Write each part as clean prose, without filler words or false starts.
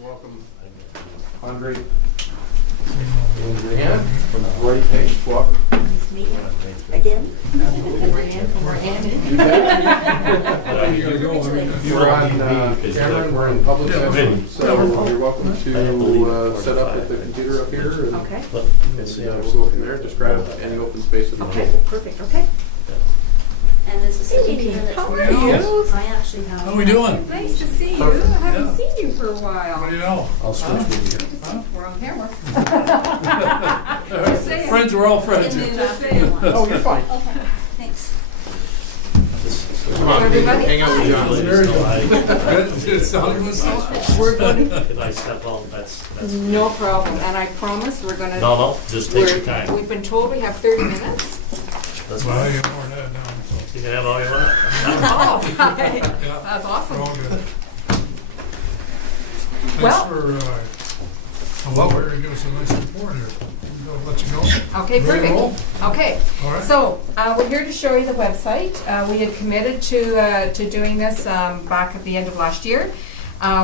welcome Andre and Brianna from Roy Page. Welcome. Nice to meet you. Again? You bet. You're on camera and we're in public session, so you're welcome to set up at the computer up here. And, Okay. we'll go from there. Just grab any open space at the Okay, table. perfect, okay. And there's the second Hey, meter that's how are remote. you? I actually have. How we doing? Nice to see you. Perfect. I haven't Yeah. seen you for a while. What do you know? I'll switch with you. We're on camera. Friends, we're all friends Can here. move Just after saying. you want. Oh, you're fine. Okay, thanks. Come on, Everybody? hang out with John. Very good. Did it sound good stuff? We're going to, If I step on, that's, no problem, and I promise we're gonna. no, just take your time. We've been told we have 30 minutes. That's Well, fine. you get more than that now, You can have all you want. Oh, okay. so, yeah, That's we're awesome. all good. Well- Thanks for, well, we're gonna give us a nice report here. We'll let you go. Okay, Ready to roll? perfect. Okay, All right. so we're here to show you the website. We had committed to doing this back at the end of last year.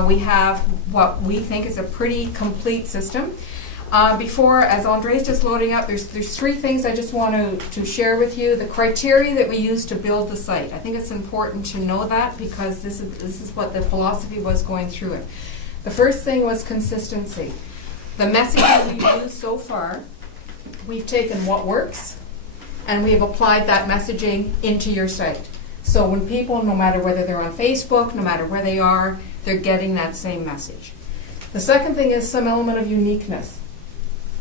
We have what we think is a pretty complete system. Before, as Andre's just loading up, there's three things I just want to share with you. The criteria that we use to build the site. I think it's important to know that because this is what the philosophy was going through it. The first thing was consistency. The messaging we've used so far, we've taken what works and we have applied that messaging into your site. So when people, no matter whether they're on Facebook, no matter where they are, they're getting that same message. The second thing is some element of uniqueness.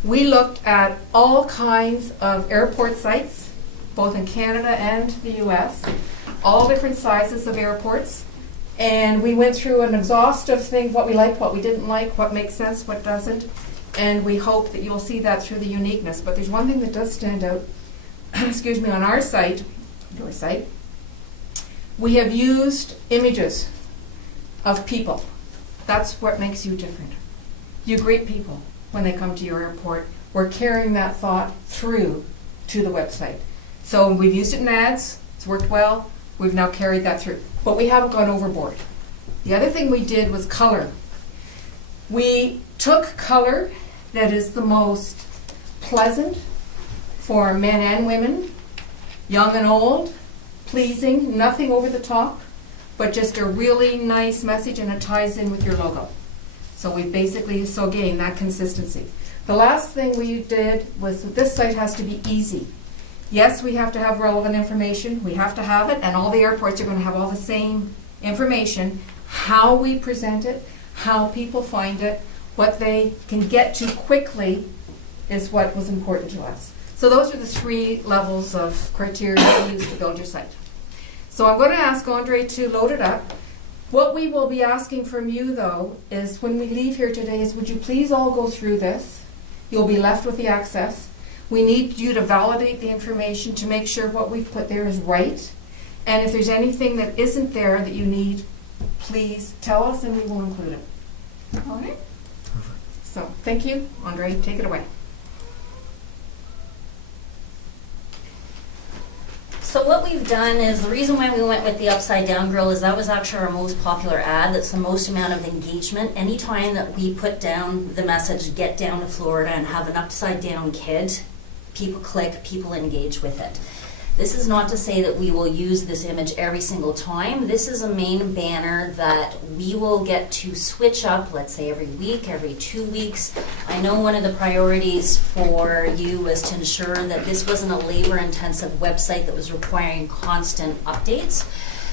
We looked at all kinds of airport sites, both in Canada and the US, all different sizes of airports, and we went through an exhaustive thing, what we liked, what we didn't like, what makes sense, what doesn't, and we hope that you'll see that through the uniqueness. But there's one thing that does stand out, excuse me, on our site, your site, we have used images of people. That's what makes you different. You greet people when they come to your airport. We're carrying that thought through to the website. So we've used it in ads, it's worked well, we've now carried that through. But we haven't gone overboard. The other thing we did was color. We took color that is the most pleasant for men and women, young and old, pleasing, nothing over the top, but just a really nice message, and it ties in with your logo. So we basically, so again, that consistency. The last thing we did was this site has to be easy. Yes, we have to have relevant information, we have to have it, and all the airports are going to have all the same information. How we present it, how people find it, what they can get to quickly is what was important to us. So those are the three levels of criteria we use to build your site. So I'm going to ask Andre to load it up. What we will be asking from you, though, is when we leave here today is would you please all go through this? You'll be left with the access. We need you to validate the information to make sure what we've put there is right. And if there's anything that isn't there that you need, please tell us and we will include it. All right? Perfect. So, thank you. Andre, take it away. So what we've done is, the reason why we went with the upside down grill is that was actually our most popular ad. That's the most amount of engagement. Anytime that we put down the message, get down to Florida and have an upside down kid, people click, people engage with it. This is not to say that we will use this image every single time. This is a main banner that we will get to switch up, let's say every week, every 2 weeks. I know one of the priorities for you was to ensure that this wasn't a labor-intensive website that was requiring constant updates.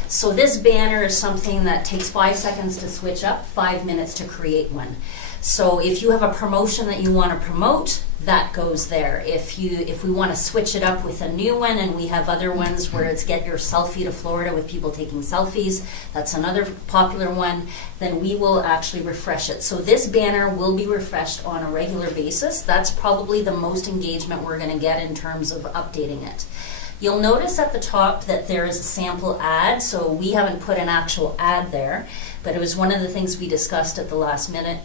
So this banner is something that takes 5 seconds to switch up, 5 minutes to create one. So if you have a promotion that you want to promote, that goes there. If we want to switch it up with a new one, and we have other ones where it's get your selfie to Florida with people taking selfies, that's another popular one, then we will actually refresh it. So this banner will be refreshed on a regular basis. That's probably the most engagement we're going to get in terms of updating it. You'll notice at the top that there is a sample ad, so we haven't put an actual ad there, but it was one of the things we discussed at the last meeting,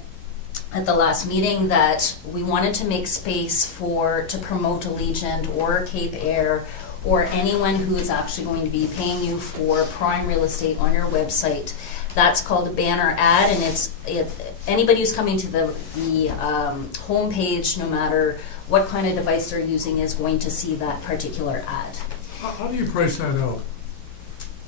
that we wanted to make space to promote Allegiant or Cape Air or anyone who is actually going to be paying you for prime real estate on your website. That's called a banner ad, and anybody who's coming to the homepage, no matter what kind of device they're using, is going to see that particular ad. How do you price that out?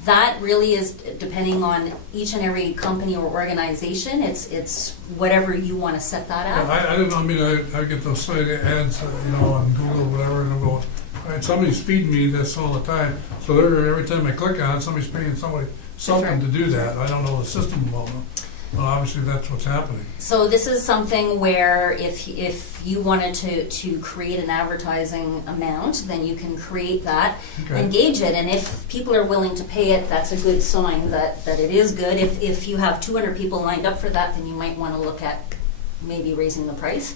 That really is depending on each and every company or organization. It's whatever you want to set that Yeah, at. I didn't know, I mean, I get those site ads, on Google or whatever, and I'm going, all right, somebody's feeding me this all the time. So every time I click on it, somebody's paying somebody something to do that. I don't know the system well enough. But obviously that's what's happening. So this is something where if you wanted to create an advertising amount, then you can create that, Okay. engage it, and if people are willing to pay it, that's a good sign that it is good. If you have 200 people lined up for that, then you might want to look at maybe raising the price.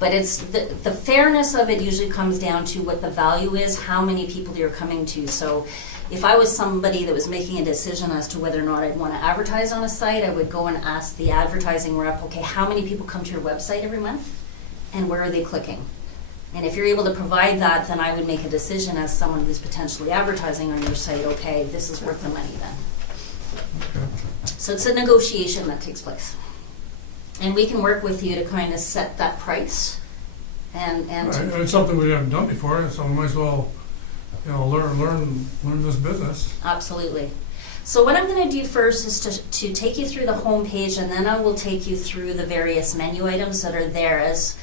But it's the fairness of it usually comes down to what the value is, how many people you're coming to. So if I was somebody that was making a decision as to whether or not I'd want to advertise on a site, I would go and ask the advertising rep, okay, how many people come to your website every month? And where are they clicking? And if you're able to provide that, then I would make a decision as someone who's potentially advertising on your site, okay, this is worth the money then. Okay. So it's a negotiation that takes place. And we can work with you to kind of set that price and Right, and it's something we haven't done before, so we might as well, learn this business. Absolutely. So what I'm going to do first is to take you through the home page, and then I will take you through the various menu items that are there. As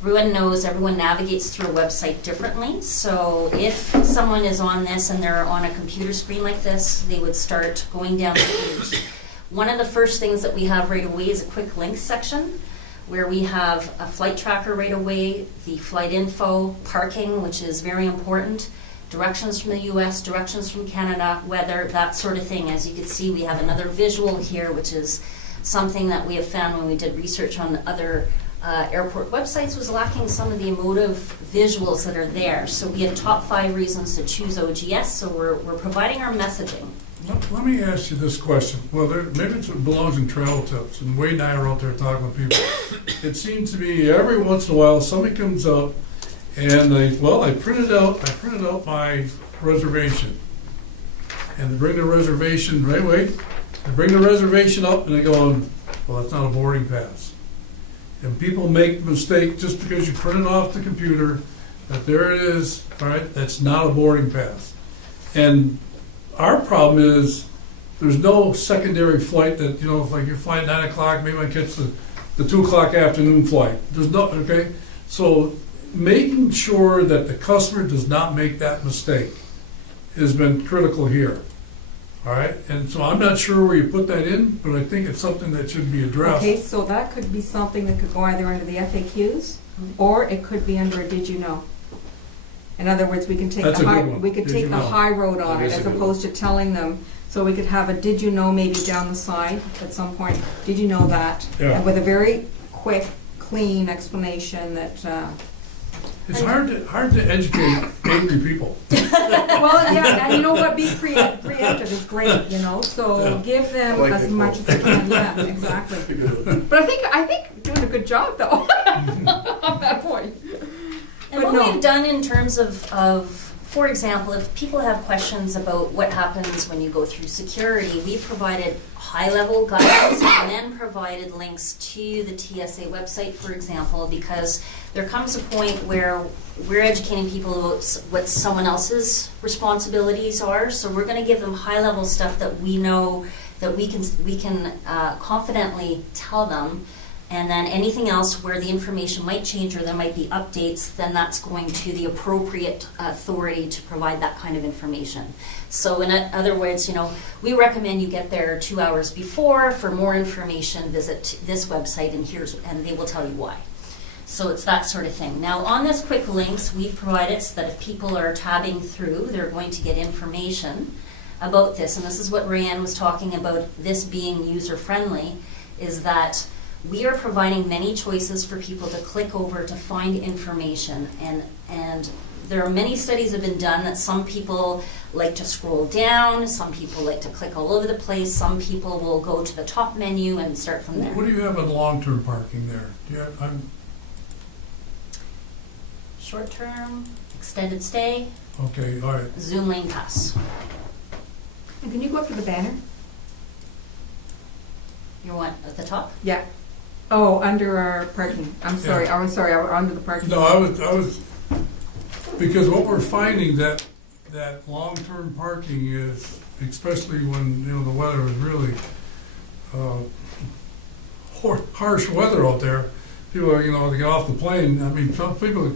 everyone knows, everyone navigates through a website differently. So if someone is on this and they're on a computer screen like this, they would start going down the page. One of the first things that we have right away is a quick links section, where we have a flight tracker right away, the flight info, parking, which is very important, directions from the US, directions from Canada, weather, that sort of thing. As you can see, we have another visual here, which is something that we have found when we did research on other airport websites was lacking some of the emotive visuals that are there. So we have top 5 reasons to choose OGS, so we're providing our messaging. Let me ask you this question. Well, maybe it belongs in travel tips, and Wade and I are out there talking with people. It seems to be every once in a while somebody comes up and I printed out my reservation. And they bring the reservation, they bring the reservation up and they go, well, that's not a boarding pass. And people make the mistake just because you print it off the computer, that there it is, all right, that's not a boarding pass. And our problem is there's no secondary flight that, like you're flying 9 o'clock, maybe I catch the 2 o'clock afternoon flight. There's no, okay? So making sure that the customer does not make that mistake has been critical here. All right? And so I'm not sure where you put that in, but I think it's something that should be addressed. Okay, so that could be something that could go either under the FAQs, or it could be under a did you know. In other words, we can take That's the a high, good one. we could Did take you the know? high road on That it is a as good opposed to telling them. So we could have a did you know maybe down the side at some point. Did you know that? Yeah. And with a very quick, clean explanation that. It's hard to educate angry people. Well, yeah, and you know what? Be preemptive is great, So Yeah. give them I like as it, much Paul. as you can. Yeah, exactly. But I think doing a good job though on that point. And But what no. we've done in terms of, for example, if people have questions about what happens when you go through security, we provided high-level guidance and then provided links to the TSA website, for example, because there comes a point where we're educating people about what someone else's responsibilities are. So we're going to give them high-level stuff that we know that we can confidently tell them. And then anything else where the information might change or there might be updates, then that's going to the appropriate authority to provide that kind of information. So in other words, we recommend you get there 2 hours before. For more information, visit this website and they will tell you why. So it's that sort of thing. Now on this quick links, we've provided so that if people are tabbing through, they're going to get information about this. And this is what Rayanne was talking about, this being user-friendly, is that we are providing many choices for people to click over to find information, and there are many studies that have been done that some people like to scroll down, some people like to click all over the place, some people will go to the top menu and start from there. What do you have on long-term parking there? Do you have, Short-term, extended stay, okay, all right. Zoom lane pass. And can you go up to the banner? You want at the top? Yeah. Oh, under our parking. I'm sorry, Yeah. I was under the parking. No, I was, because what we're finding that long-term parking is, especially when, the weather is really, harsh weather out there, people, they get off the plane, I mean, some people,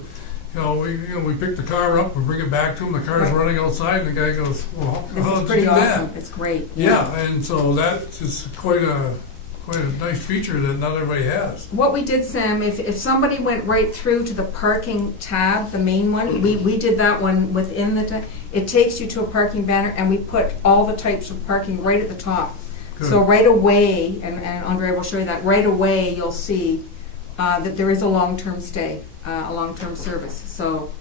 we pick the car up, we bring it back to them, the car's Right. running outside, and the guy goes, well, This how is did you pretty do that? awesome. It's great. Yeah, and so that is quite a nice feature that not everybody has. What we did, Sam, if somebody went right through to the parking tab, the main one, we did that one within the, it takes you to a parking banner, and we put all the types of parking right at the top. So Good. right away, and Andre will show you that, right away you'll see that there is a long-term stay, a long-term service, so.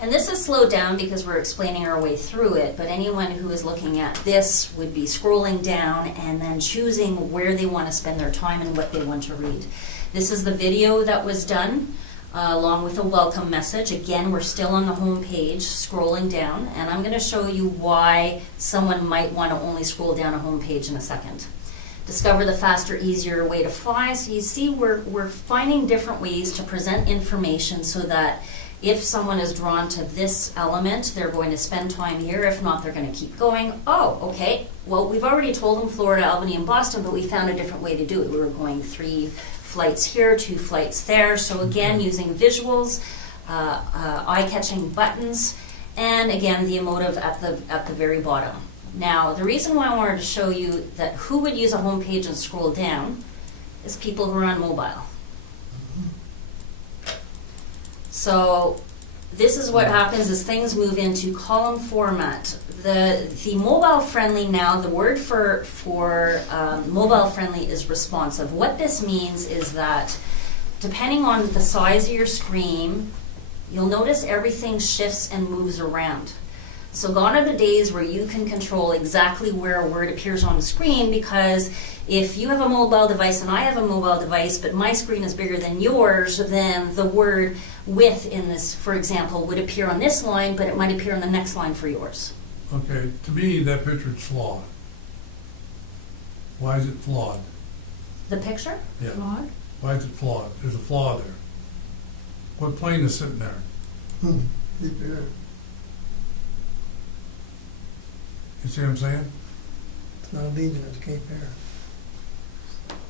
And this is slowed down because we're explaining our way through it, but anyone who is looking at this would be scrolling down and then choosing where they want to spend their time and what they want to read. This is the video that was done, along with a welcome message. Again, we're still on the home page, scrolling down, and I'm going to show you why someone might want to only scroll down a home page in a second. Discover the faster, easier way to fly. So you see, we're finding different ways to present information so that if someone is drawn to this element, they're going to spend time here. If not, they're going to keep going. Oh, okay. Well, we've already told them Florida, Albany, and Boston, but we found a different way to do it. We were going 3 flights here, 2 flights there. So again, using visuals, eye-catching buttons, and again, the emotive at the very bottom. Now, the reason why I wanted to show you that who would use a home page and scroll down is people who are on mobile. So this is what happens as things move into column format. The mobile friendly now, the word for mobile friendly is responsive. What this means is that depending on the size of your screen, you'll notice everything shifts and moves around. So gone are the days where you can control exactly where a word appears on the screen, because if you have a mobile device and I have a mobile device, but my screen is bigger than yours, then the word with in this, for example, would appear on this line, but it might appear on the next line for yours. Okay, to me, that picture's flawed. Why is it flawed? The picture? Yeah. Flawed? Why is it flawed? There's a flaw there. What plane is sitting there? You see what I'm saying? It's not Legion, it's Cape Air.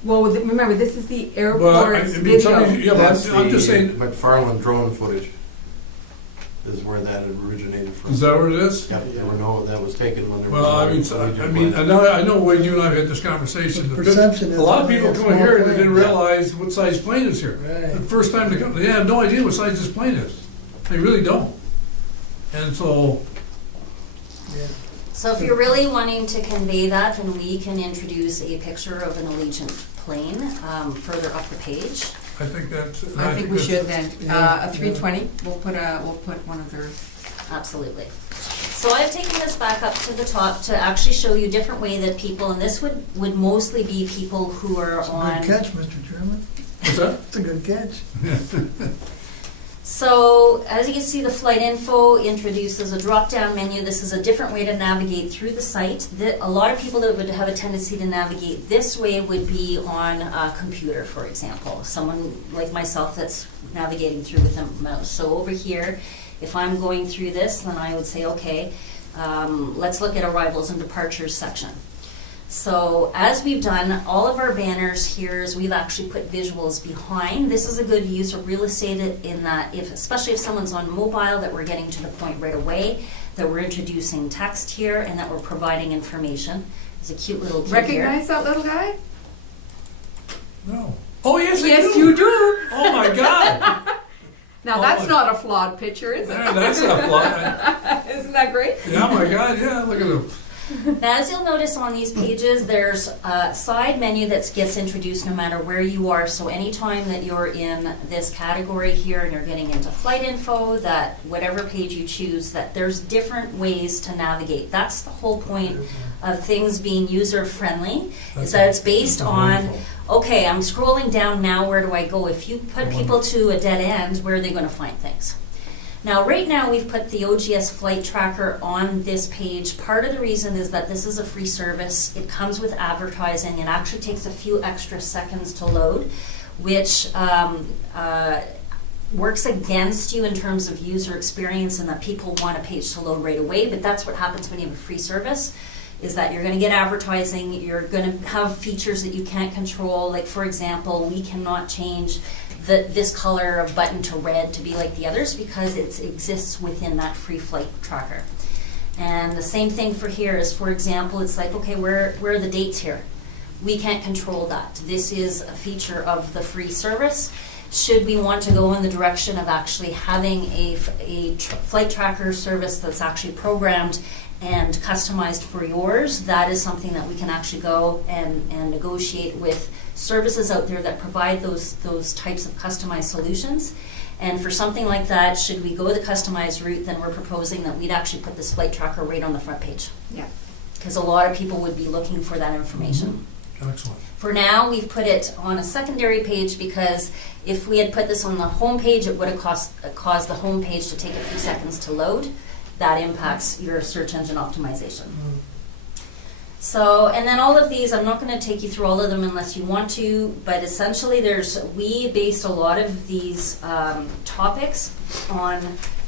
Well, remember, this is the Well, airport's video. yeah, but I'm just saying, McFarland drone footage is where that originated from. is that what it is? Yeah, there were no, that was taken when there was. Well, I know when you and I have had this conversation. The perception is A lot of people only a come in here and small they didn't plane. realize what size plane is here. Right. The first time they come, they have no idea what size this plane is. They really don't. And so, Yeah. So if you're really wanting to convey that, then we can introduce a picture of an Allegiant plane further up the page. I think that's. I think we should then. Yeah, A 320, we'll put one of their. Absolutely. So I've taken this back up to the top to actually show you a different way that people, and this would mostly be people who are It's a on. good catch, Mr. Chairman. What's that? It's a good catch. So as you can see, the flight info introduces a drop-down menu. This is a different way to navigate through the site. A lot of people that would have a tendency to navigate this way would be on a computer, for example. Someone like myself that's navigating through with a mouse. So over here, if I'm going through this, then I would say, okay, let's look at arrivals and departures section. So as we've done, all of our banners here is we've actually put visuals behind. This is a good use of real estate in that, especially if someone's on mobile, that we're getting to the point right away, that we're introducing text here, and that we're providing information. There's a cute little kid here. Recognize that little guy? No. Oh, yes, I Yes, do. you do. Oh, my God. Now, that's not a flawed picture, is it? Yeah, that's a fly. Isn't that great? Yeah, my God, yeah, look at him. Now, as you'll notice on these pages, there's a side menu that gets introduced no matter where you are. So anytime that you're in this category here and you're getting into flight info, that whatever page you choose, that there's different ways to navigate. That's the whole point of things being user-friendly, is that it's based on, okay, I'm scrolling down now, where do I go? If you put people to a dead end, where are they going to find things? Now, right now, we've put the OGS flight tracker on this page. Part of the reason is that this is a free service. It comes with advertising. It actually takes a few extra seconds to load, which works against you in terms of user experience and that people want a page to load right away, but that's what happens when you have a free service, is that you're going to get advertising, you're going to have features that you can't control. Like, for example, we cannot change this color of button to red to be like the others because it exists within that free flight tracker. And the same thing for here is, for example, it's like, okay, where are the dates here? We can't control that. This is a feature of the free service. Should we want to go in the direction of actually having a flight tracker service that's actually programmed and customized for yours, that is something that we can actually go and negotiate with services out there that provide those types of customized solutions. And for something like that, should we go the customized route, then we're proposing that we'd actually put this flight tracker right on the front page. Yeah. Because a lot of people would be looking for that information. Excellent. For now, we've put it on a secondary page because if we had put this on the home page, it would have caused the home page to take a few seconds to load. That impacts your search engine optimization. So, and then all of these, I'm not going to take you through all of them unless you want to, but essentially we based a lot of these topics on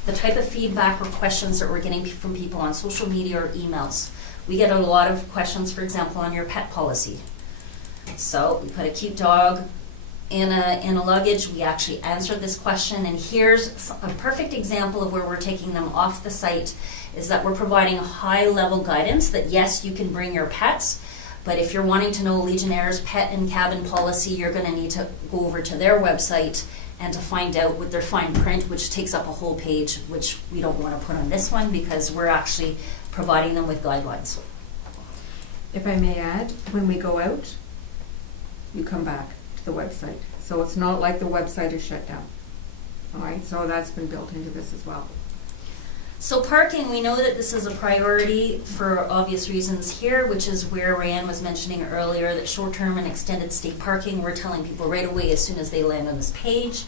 the type of feedback or questions that we're getting from people on social media or emails. We get a lot of questions, for example, on your pet policy. So we put a cute dog in a luggage. We actually answered this question, and here's a perfect example of where we're taking them off the site, is that we're providing high-level guidance that yes, you can bring your pets, but if you're wanting to know Legionnaire's pet and cabin policy, you're going to need to go over to their website and to find out with their fine print, which takes up a whole page, which we don't want to put on this one because we're actually providing them with guidelines. If I may add, when we go out, you come back to the website. So it's not like the website is shut down. All right, so that's been built into this as well. So parking, we know that this is a priority for obvious reasons here, which is where Ryan was mentioning earlier that short-term and extended stay parking, we're telling people right away as soon as they land on this page.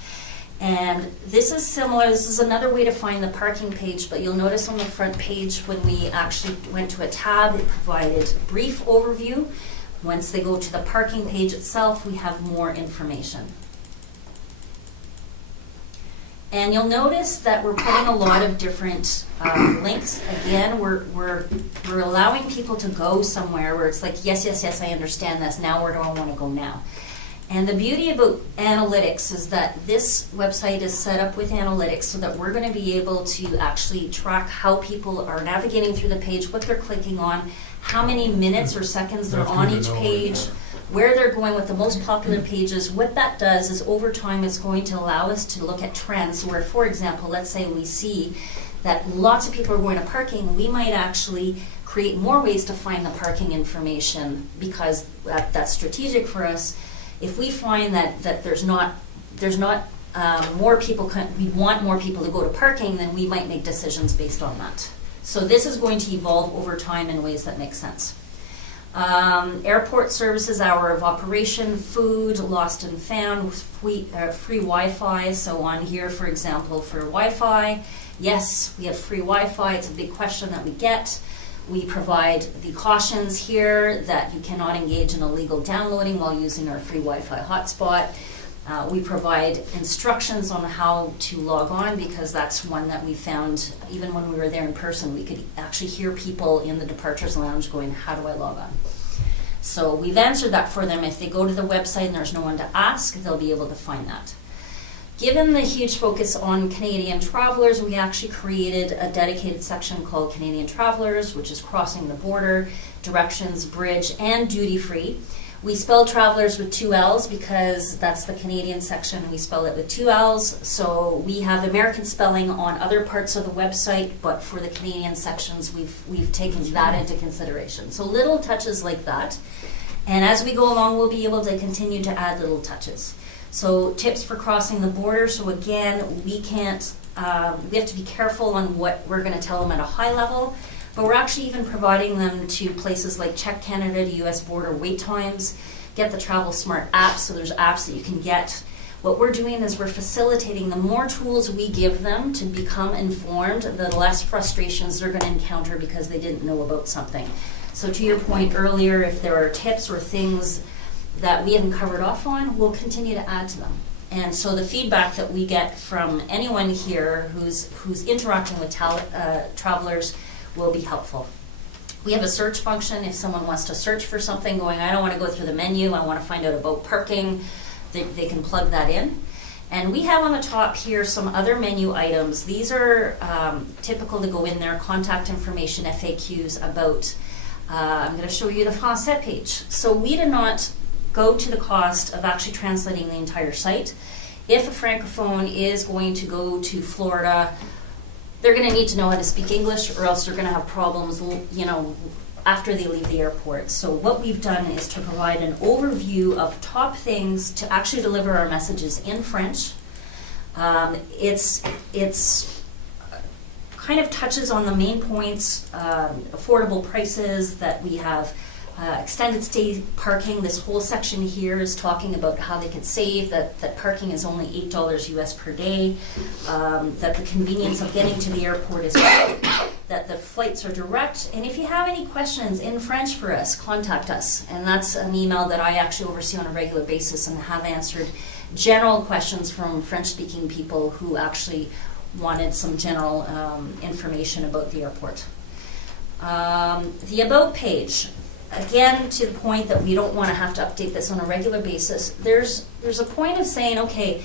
And this is similar, this is another way to find the parking page, but you'll notice on the front page when we actually went to a tab, it provided a brief overview. Once they go to the parking page itself, we have more information. And you'll notice that we're putting a lot of different links. Again, we're allowing people to go somewhere where it's like, yes, I understand this. Now where do I want to go now? And the beauty about analytics is that this website is set up with analytics so that we're going to be able to actually track how people are navigating through the page, what they're clicking on, how many minutes or seconds they're That's on good each to know, page, yeah. where they're going with the most popular pages. What that does is over time it's going to allow us to look at trends where, for example, let's say we see that lots of people are going to parking, we might actually create more ways to find the parking information because that's strategic for us. If we find that there's not more people, we want more people to go to parking, then we might make decisions based on that. So this is going to evolve over time in ways that make sense. Airport services, hour of operation, food, lost and found, free Wi-Fi. So on here, for example, for Wi-Fi, yes, we have free Wi-Fi. It's a big question that we get. We provide the cautions here that you cannot engage in illegal downloading while using our free Wi-Fi hotspot. We provide instructions on how to log on because that's one that we found even when we were there in person. We could actually hear people in the departures lounge going, how do I log on? So we've answered that for them. If they go to the website and there's no one to ask, they'll be able to find that. Given the huge focus on Canadian travelers, we actually created a dedicated section called Canadian Travelers, which is crossing the border, directions, bridge, and duty-free. We spell travelers with 2 L's because that's the Canadian section. We spell it with 2 L's. So we have American spelling on other parts of the website, but for the Canadian sections, we've taken that into consideration. So little touches like that. And as we go along, we'll be able to continue to add little touches. So tips for crossing the border. So again, we have to be careful on what we're going to tell them at a high level, but we're actually even providing them to places like Check Canada to US border wait times, get the Travel Smart app. So there's apps that you can get. What we're doing is we're facilitating the more tools we give them to become informed, the less frustrations they're going to encounter because they didn't know about something. So to your point earlier, if there are tips or things that we haven't covered off on, we'll continue to add to them. And so the feedback that we get from anyone here who's interacting with travelers will be helpful. We have a search function. If someone wants to search for something going, I don't want to go through the menu, I want to find out about parking, they can plug that in. And we have on the top here some other menu items. These are typical to go in there, contact information, FAQs about, I'm going to show you the Français page. So we did not go to the cost of actually translating the entire site. If a Francophone is going to go to Florida, they're going to need to know how to speak English, or else they're going to have problems, after they leave the airport. So what we've done is to provide an overview of top things to actually deliver our messages in French. It's kind of touches on the main points, affordable prices that we have. Extended stay parking, this whole section here is talking about how they could save, that parking is only $8 US per day, that the convenience of getting to the airport is good, that the flights are direct, and if you have any questions in French for us, contact us. And that's an email that I actually oversee on a regular basis and have answered general questions from French-speaking people who actually wanted some general information about the airport. The About page. Again, to the point that we don't want to have to update this on a regular basis, there's a point of saying, okay,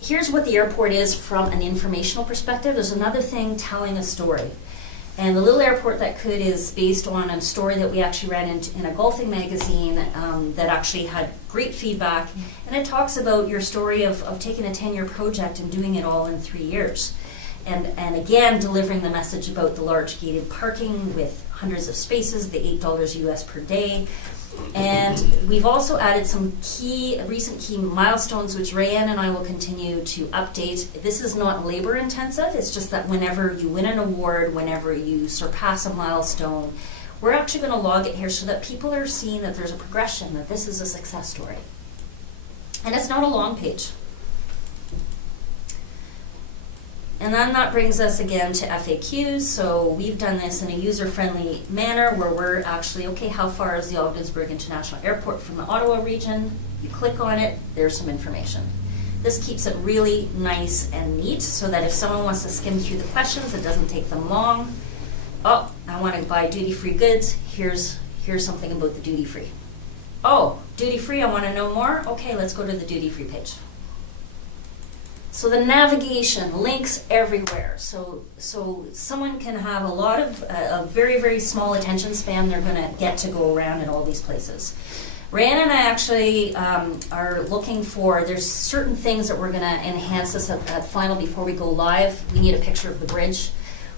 here's what the airport is from an informational perspective. There's another thing, telling a story. And the Little Airport That Could is based on a story that we actually ran in a golfing magazine that actually had great feedback. And it talks about your story of taking a 10-year project and doing it all in 3 years. And again, delivering the message about the large gated parking with hundreds of spaces, the $8 US per day. And we've also added some recent key milestones, which Rayanne and I will continue to update. This is not labor intensive, it's just that whenever you win an award, whenever you surpass a milestone, we're actually going to log it here so that people are seeing that there's a progression, that this is a success story. And it's not a long page. And then that brings us again to FAQs. So we've done this in a user-friendly manner where we're actually, okay, how far is the Ogdensburg International Airport from the Ottawa region? You click on it, there's some information. This keeps it really nice and neat so that if someone wants to skim through the questions, it doesn't take them long. Oh, I want to buy duty-free goods. Here's something about the duty-free. Oh, duty-free, I want to know more. Okay, let's go to the duty-free page. So the navigation, links everywhere. So someone can have a lot of a very, very small attention span. They're going to get to go around in all these places. Rayanne and I actually are looking for, there's certain things that we're going to enhance this at final before we go live. We need a picture of the bridge.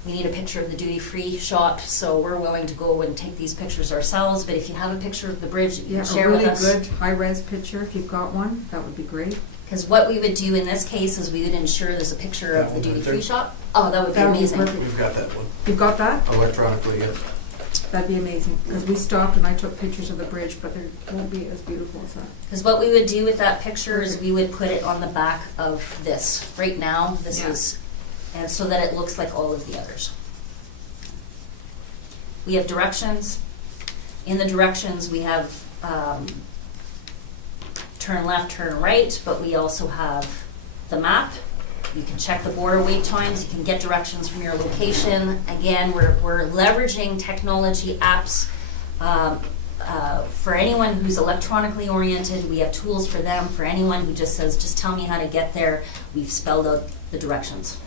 We need a picture of the duty-free shop. So we're willing to go and take these pictures ourselves. But if you have a picture of the bridge, you can share with us. A really good high-res picture, if you've got one, that would be great. Because what we would do in this case is we would ensure there's a picture of the duty-free shop. Oh, that would be amazing. We've got that one You've got that? electronically, yes. That'd be amazing. Because we stopped and I took pictures of the bridge, but they won't be as beautiful as that. Because what we would do with that picture is we would put it on the back of this. Right now, this is, and so that it looks like all of the others. We have directions. In the directions, we have turn left, turn right, but we also have the map. You can check the border wait times. You can get directions from your location. Again, we're leveraging technology apps for anyone who's electronically oriented. We have tools for them. For anyone who just says, just tell me how to get there, we've spelled out the directions.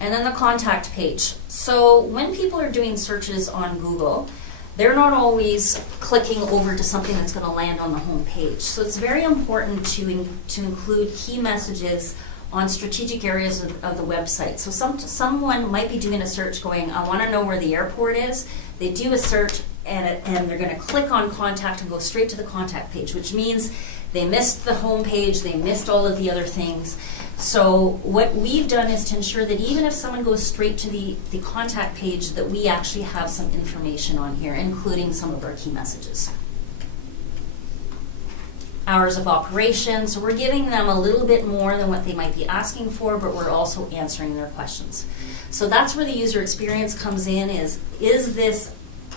And then the contact page. So when people are doing searches on Google, they're not always clicking over to something that's going to land on the home page. So it's very important to include key messages on strategic areas of the website. So someone might be doing a search going, I want to know where the airport is. They do a search and they're going to click on contact and go straight to the contact page, which means they missed the home page, they missed all of the other things. So what we've done is to ensure that even if someone goes straight to the contact page, that we actually have some information on here, including some of our key messages. hours of operation. So we're giving them a little bit more than what they might be asking for, but we're also answering their questions. So that's where the user experience comes in, is this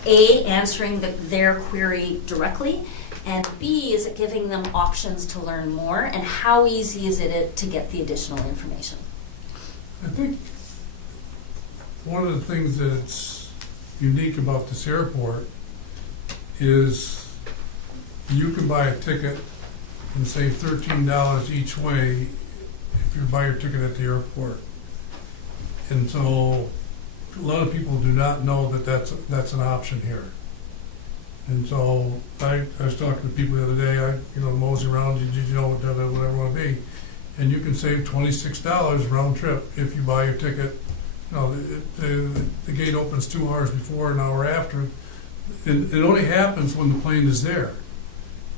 A, answering their query directly, and B, is it giving them options to learn more, and how easy is it to get the additional information? I think one of the things that's unique about this airport is you can buy a ticket and save $13 each way if you buy your ticket at the airport. And so a lot of people do not know that that's an option here. And so I was talking to people the other day, mosey around, did you know whatever I want to be? And you can save $26 round trip if you buy your ticket. The gate opens 2 hours before, an hour after. And it only happens when the plane is there.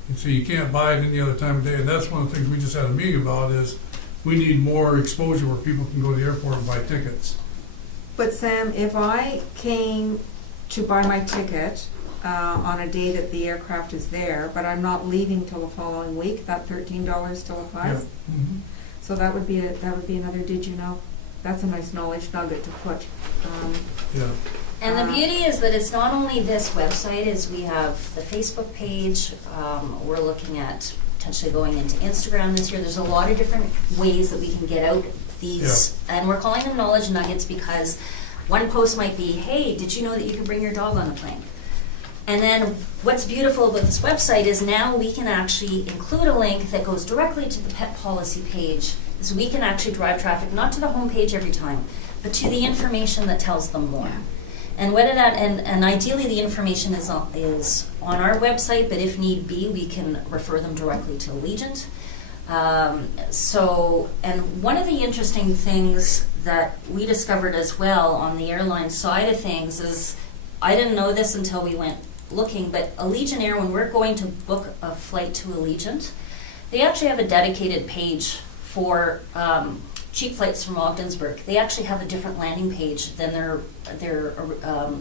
And so you can't buy it any other time of day. And that's one of the things we just had a meeting about, is we need more exposure where people can go to the airport and buy tickets. But Sam, if I came to buy my ticket on a day that the aircraft is there, but I'm not leaving till the following week, that $13 still applies? Yeah. Mm-hmm. So that would be another did you know? That's a nice knowledge nugget to put. Yeah. And the beauty is that it's not only this website, is we have the Facebook page, we're looking at potentially going into Instagram this year. There's a lot of different ways that we can get out these, and we're calling them knowledge nuggets because one post might be, hey, did you know that you can bring your dog on the plane? And then what's beautiful about this website is now we can actually include a link that goes directly to the pet policy page, so we can actually drive traffic not to the home page every time, but to the information that tells them more. And whether that, and ideally the information is on our website, but if need be, we can refer them directly to Allegiant. And one of the interesting things that we discovered as well on the airline side of things is, I didn't know this until we went looking, but Allegiant Air, when we're going to book a flight to Allegiant, they actually have a dedicated page for cheap flights from Ogdensburg. They actually have a different landing page than their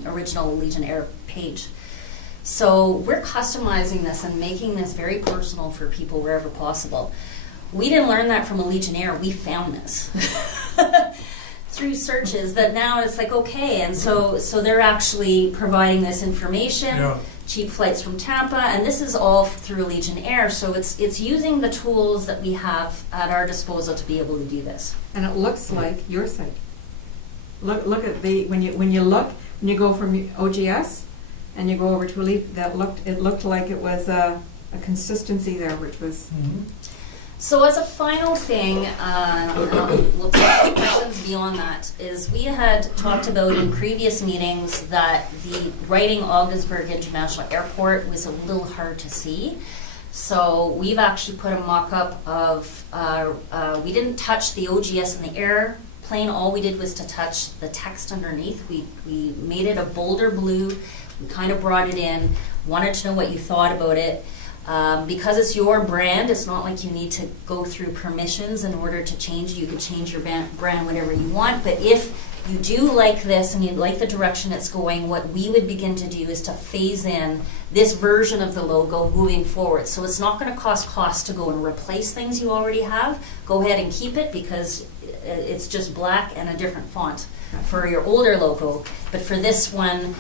original Allegiant Air page. So we're customizing this and making this very personal for people wherever possible. We didn't learn that from Allegiant Air. We found this through searches, that now it's like, okay, and so they're actually providing this information. Yeah. Cheap flights from Tampa, and this is all through Allegiant Air, so it's using the tools that we have at our disposal to be able to do this. And it looks like your site. Look at when you go from OGS and you go over to Elite, it looked like it was a consistency there, which was. Mm-hmm. So as a final thing, we'll take questions beyond that, is we had talked about in previous meetings that the writing Ogdensburg International Airport was a little hard to see. So we've actually put a mock-up of, we didn't touch the OGS and the airplane, all we did was to touch the text underneath. We made it a bolder blue, we kind of brought it in, wanted to know what you thought about it. Because it's your brand, it's not like you need to go through permissions in order to change. You could change your brand whenever you want, but if you do like this and you like the direction it's going, what we would begin to do is to phase in this version of the logo moving forward. So it's not going to cost to go and replace things you already have. Go ahead and keep it because it's just black and a different font for your older logo. But for this one,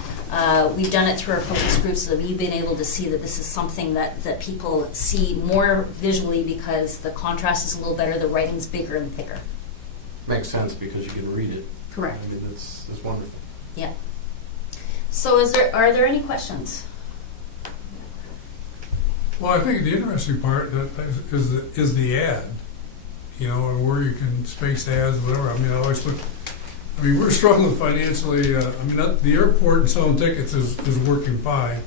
we've done it through our focus groups so that we've been able to see that this is something that people see more visually because the contrast is a little better, the writing's bigger and thicker. Makes sense because you can read it. Correct. I mean, it's wonderful. Yeah. So are there any questions? Well, I think the interesting part is the ad, and where you can space ads, whatever. I mean, I always look. I mean, we're struggling financially. The airport and selling tickets is working fine,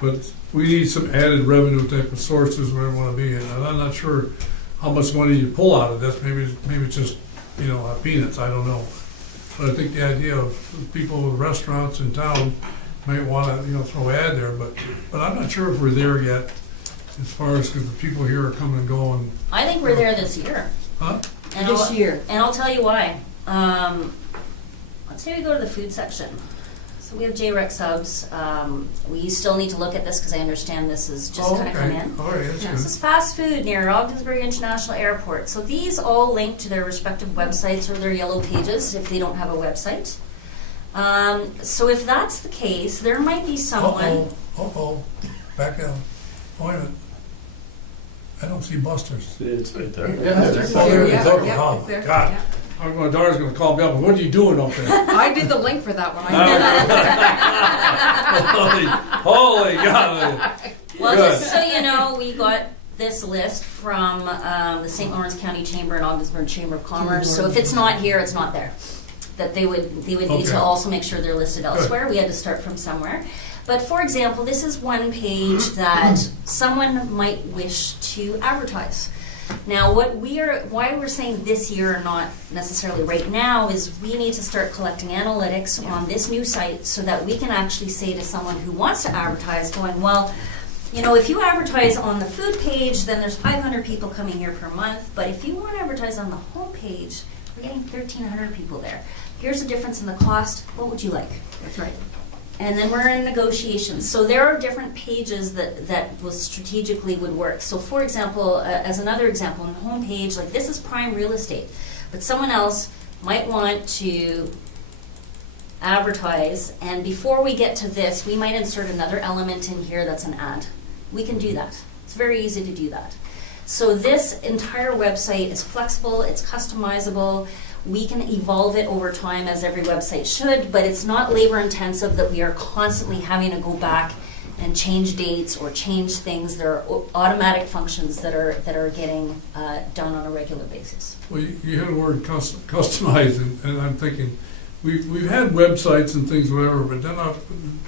but we need some added revenue type of sources where we want to be. And I'm not sure how much money you pull out of this. Maybe it's just peanuts. I don't know. But I think the idea of people with restaurants in town might want to throw ad there, but I'm not sure if we're there yet as far as because the people here are coming and going. I think we're there this year. Huh? This year. And I'll tell you why. Let's say we go to the food section. So we have JREC subs. We still need to look at this because I understand this is just Oh, kind of come okay. in. All right, that's This good. is fast food near Ogdensburg International Airport. So these all link to their respective websites or their yellow pages if they don't have a website. So if that's the case, there might be someone. Back down. Wait a minute. I don't see Buster's. It's right there. Yeah, It's Oh, there it is. yeah, Okay. yeah, Oh, it's there, God. yeah. My daughter's gonna call me up. What are you doing up there? I did the link for that one. Holy God. Well, Good. just so you know, we got this list from the St. Lawrence County Chamber and Ogdensburg Chamber of Commerce. So if it's not here, it's not there. That they would need Okay. to also make sure they're listed elsewhere. We had to start from somewhere. But for example, this is one page that someone might wish to advertise. Now, why we're saying this year and not necessarily right now is we need to start collecting analytics on this new site so that we can actually say to someone who wants to advertise, going, well, you know, if you advertise on the food page, then there's 500 people coming here per month. But if you want to advertise on the home page, we're getting 1,300 people there. Here's the difference in the cost. What would you like? That's right. And then we're in negotiations. So there are different pages that will strategically would work. So for example, as another example, on the home page, like this is prime real estate, but someone else might want to advertise, and before we get to this, we might insert another element in here that's an ad. We can do that. It's very easy to do that. So this entire website is flexible, it's customizable. We can evolve it over time as every website should, but it's not labor intensive that we are constantly having to go back and change dates or change things. There are automatic functions that are getting done on a regular basis. Well, you had a word customized, and I'm thinking, we've had websites and things, whatever, but then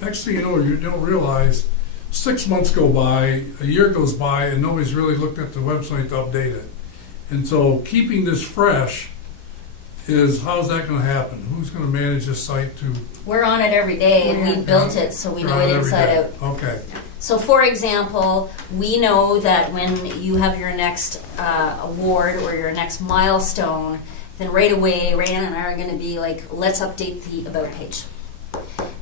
next thing you know, you don't realize 6 months go by, a year goes by, and nobody's really looked at the website to update it. And so keeping this fresh is, how's that gonna happen? Who's gonna manage this site to? We're on it every day, and we built it so we know it inside out. Okay. So for example, we know that when you have your next award or your next milestone, then right away, Ryan and I are gonna be like, let's update the About page.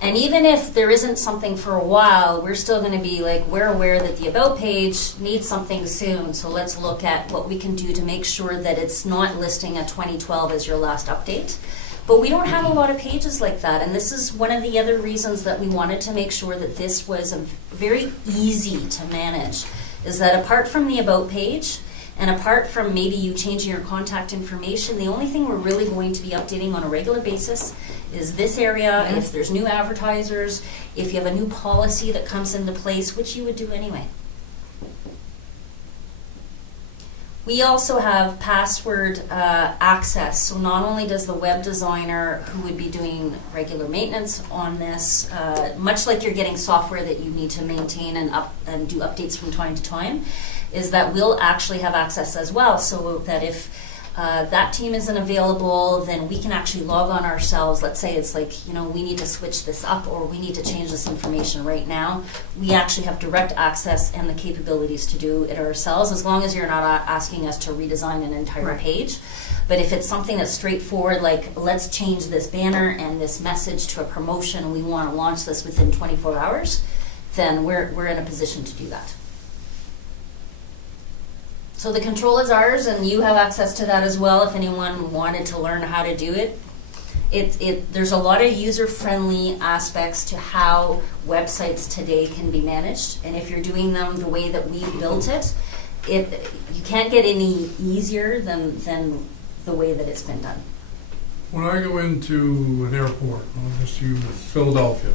And even if there isn't something for a while, we're still gonna be like, we're aware that the About page needs something soon, so let's look at what we can do to make sure that it's not listing a 2012 as your last update. But we don't have a lot of pages like that, and this is one of the other reasons that we wanted to make sure that this was very easy to manage, is that apart from the About page, and apart from maybe you changing your contact information, the only thing we're really going to be updating on a regular basis is this area, if there's new advertisers, if you have a new policy that comes into place, which you would do anyway. We also have password access, so not only does the web designer who would be doing regular maintenance on this, much like you're getting software that you need to maintain and do updates from time to time, is that we'll actually have access as well, so that if that team isn't available, then we can actually log on ourselves. Let's say it's like, you know, we need to switch this up or we need to change this information right now. We actually have direct access and the capabilities to do it ourselves, as long as you're not asking us to redesign an entire page. But if it's something that's straightforward, like let's change this banner and this message to a promotion and we want to launch this within 24 hours, then we're in a position to do that. So the control is ours, and you have access to that as well if anyone wanted to learn how to do it. There's a lot of user-friendly aspects to how websites today can be managed, and if you're doing them the way that we've built it, you can't get any easier than the way that it's been done. When I go into an airport, I'll just use Philadelphia,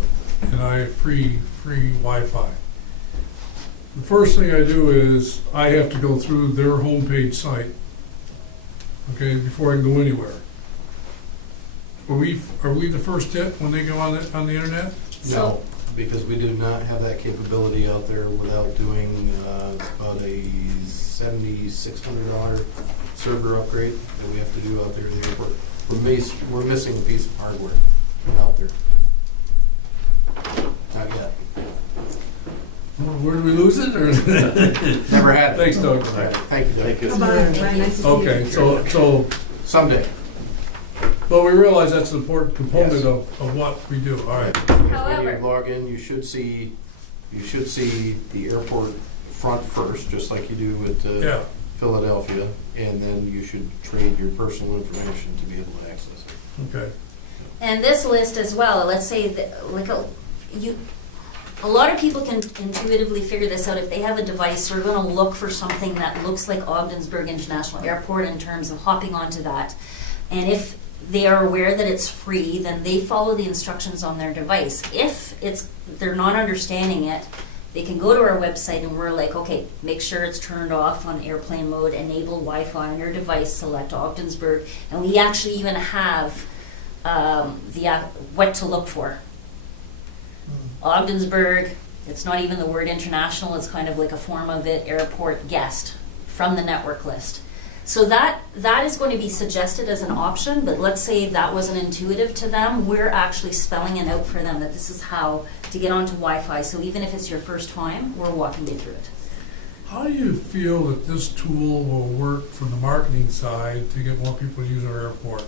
and I have free Wi-Fi. The first thing I do is I have to go through their homepage site, okay, before I can go anywhere. Are we the first hit when they go on the internet? No, because we do not have that capability out there without doing about a $7,600 server upgrade that we have to do out there in the airport. We're missing a piece of hardware out there. Not yet. Where do we lose it? Or Never had it. Thanks, Doug. Thank you, Doug. Thank you. Bye-bye. Nice to see you. Okay, so Someday. But we realize that's an important component Yes. of what we do, all right. When However- you log in, you should see the airport front first, just like you do with Yeah, Philadelphia, and then you should trade your personal information to be able to access it. okay. And this list as well, let's say that, like, a lot of people can intuitively figure this out. If they have a device, they're gonna look for something that looks like Ogdensburg International Airport in terms of hopping onto that. And if they are aware that it's free, then they follow the instructions on their device. If they're not understanding it, they can go to our website and we're like, okay, make sure it's turned off on airplane mode, enable Wi-Fi on your device, select Ogdensburg, and we actually even have what to look for. Ogdensburg, it's not even the word international, it's kind of like a form of it, airport guest from the network list. So that is going to be suggested as an option, but let's say that wasn't intuitive to them, we're actually spelling it out for them that this is how to get onto Wi-Fi. So even if it's your first time, we're walking you through it. How do you feel that this tool will work from the marketing side to get more people to use our airport?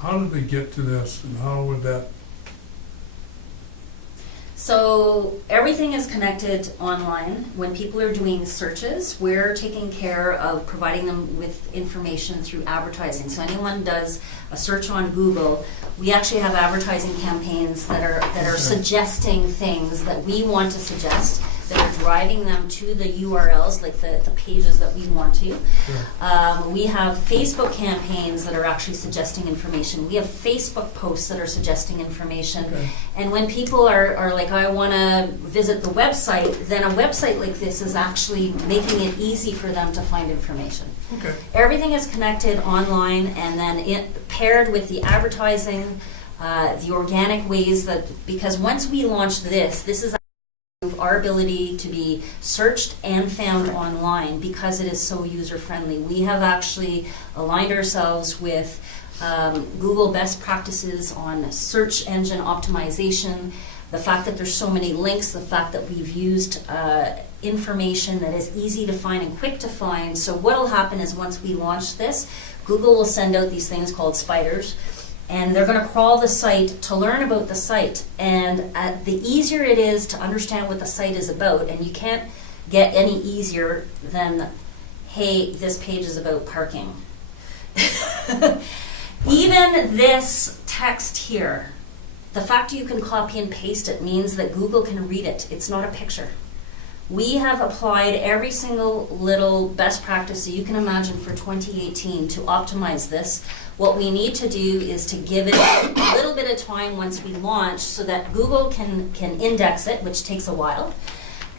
How did they get to this, and how would that? So everything is connected online. When people are doing searches, we're taking care of providing them with information through advertising. So anyone does a search on Google, we actually have advertising campaigns that are suggesting things that we want to suggest, that are driving them to the URLs, like the pages that we want to. We have Facebook campaigns that are actually suggesting information. We have Facebook posts that are suggesting information. Okay. And when people are like, I want to visit the website, then a website like this is actually making it easy for them to find information. Okay. Everything is connected online, and then paired with the advertising, the organic ways that, because once we launch this is our ability to be searched and found online because it is so user-friendly. We have actually aligned ourselves with Google best practices on search engine optimization, the fact that there's so many links, the fact that we've used information that is easy to find and quick to find. So what will happen is once we launch this, Google will send out these things called spiders, and they're going to crawl the site to learn about the site. And the easier it is to understand what the site is about, and you can't get any easier than, hey, this page is about parking. Even this text here, the fact you can copy and paste it means that Google can read it. It's not a picture. We have applied every single little best practice that you can imagine for 2018 to optimize this. What we need to do is to give it a little bit of time once we launch so that Google can index it, which takes a while.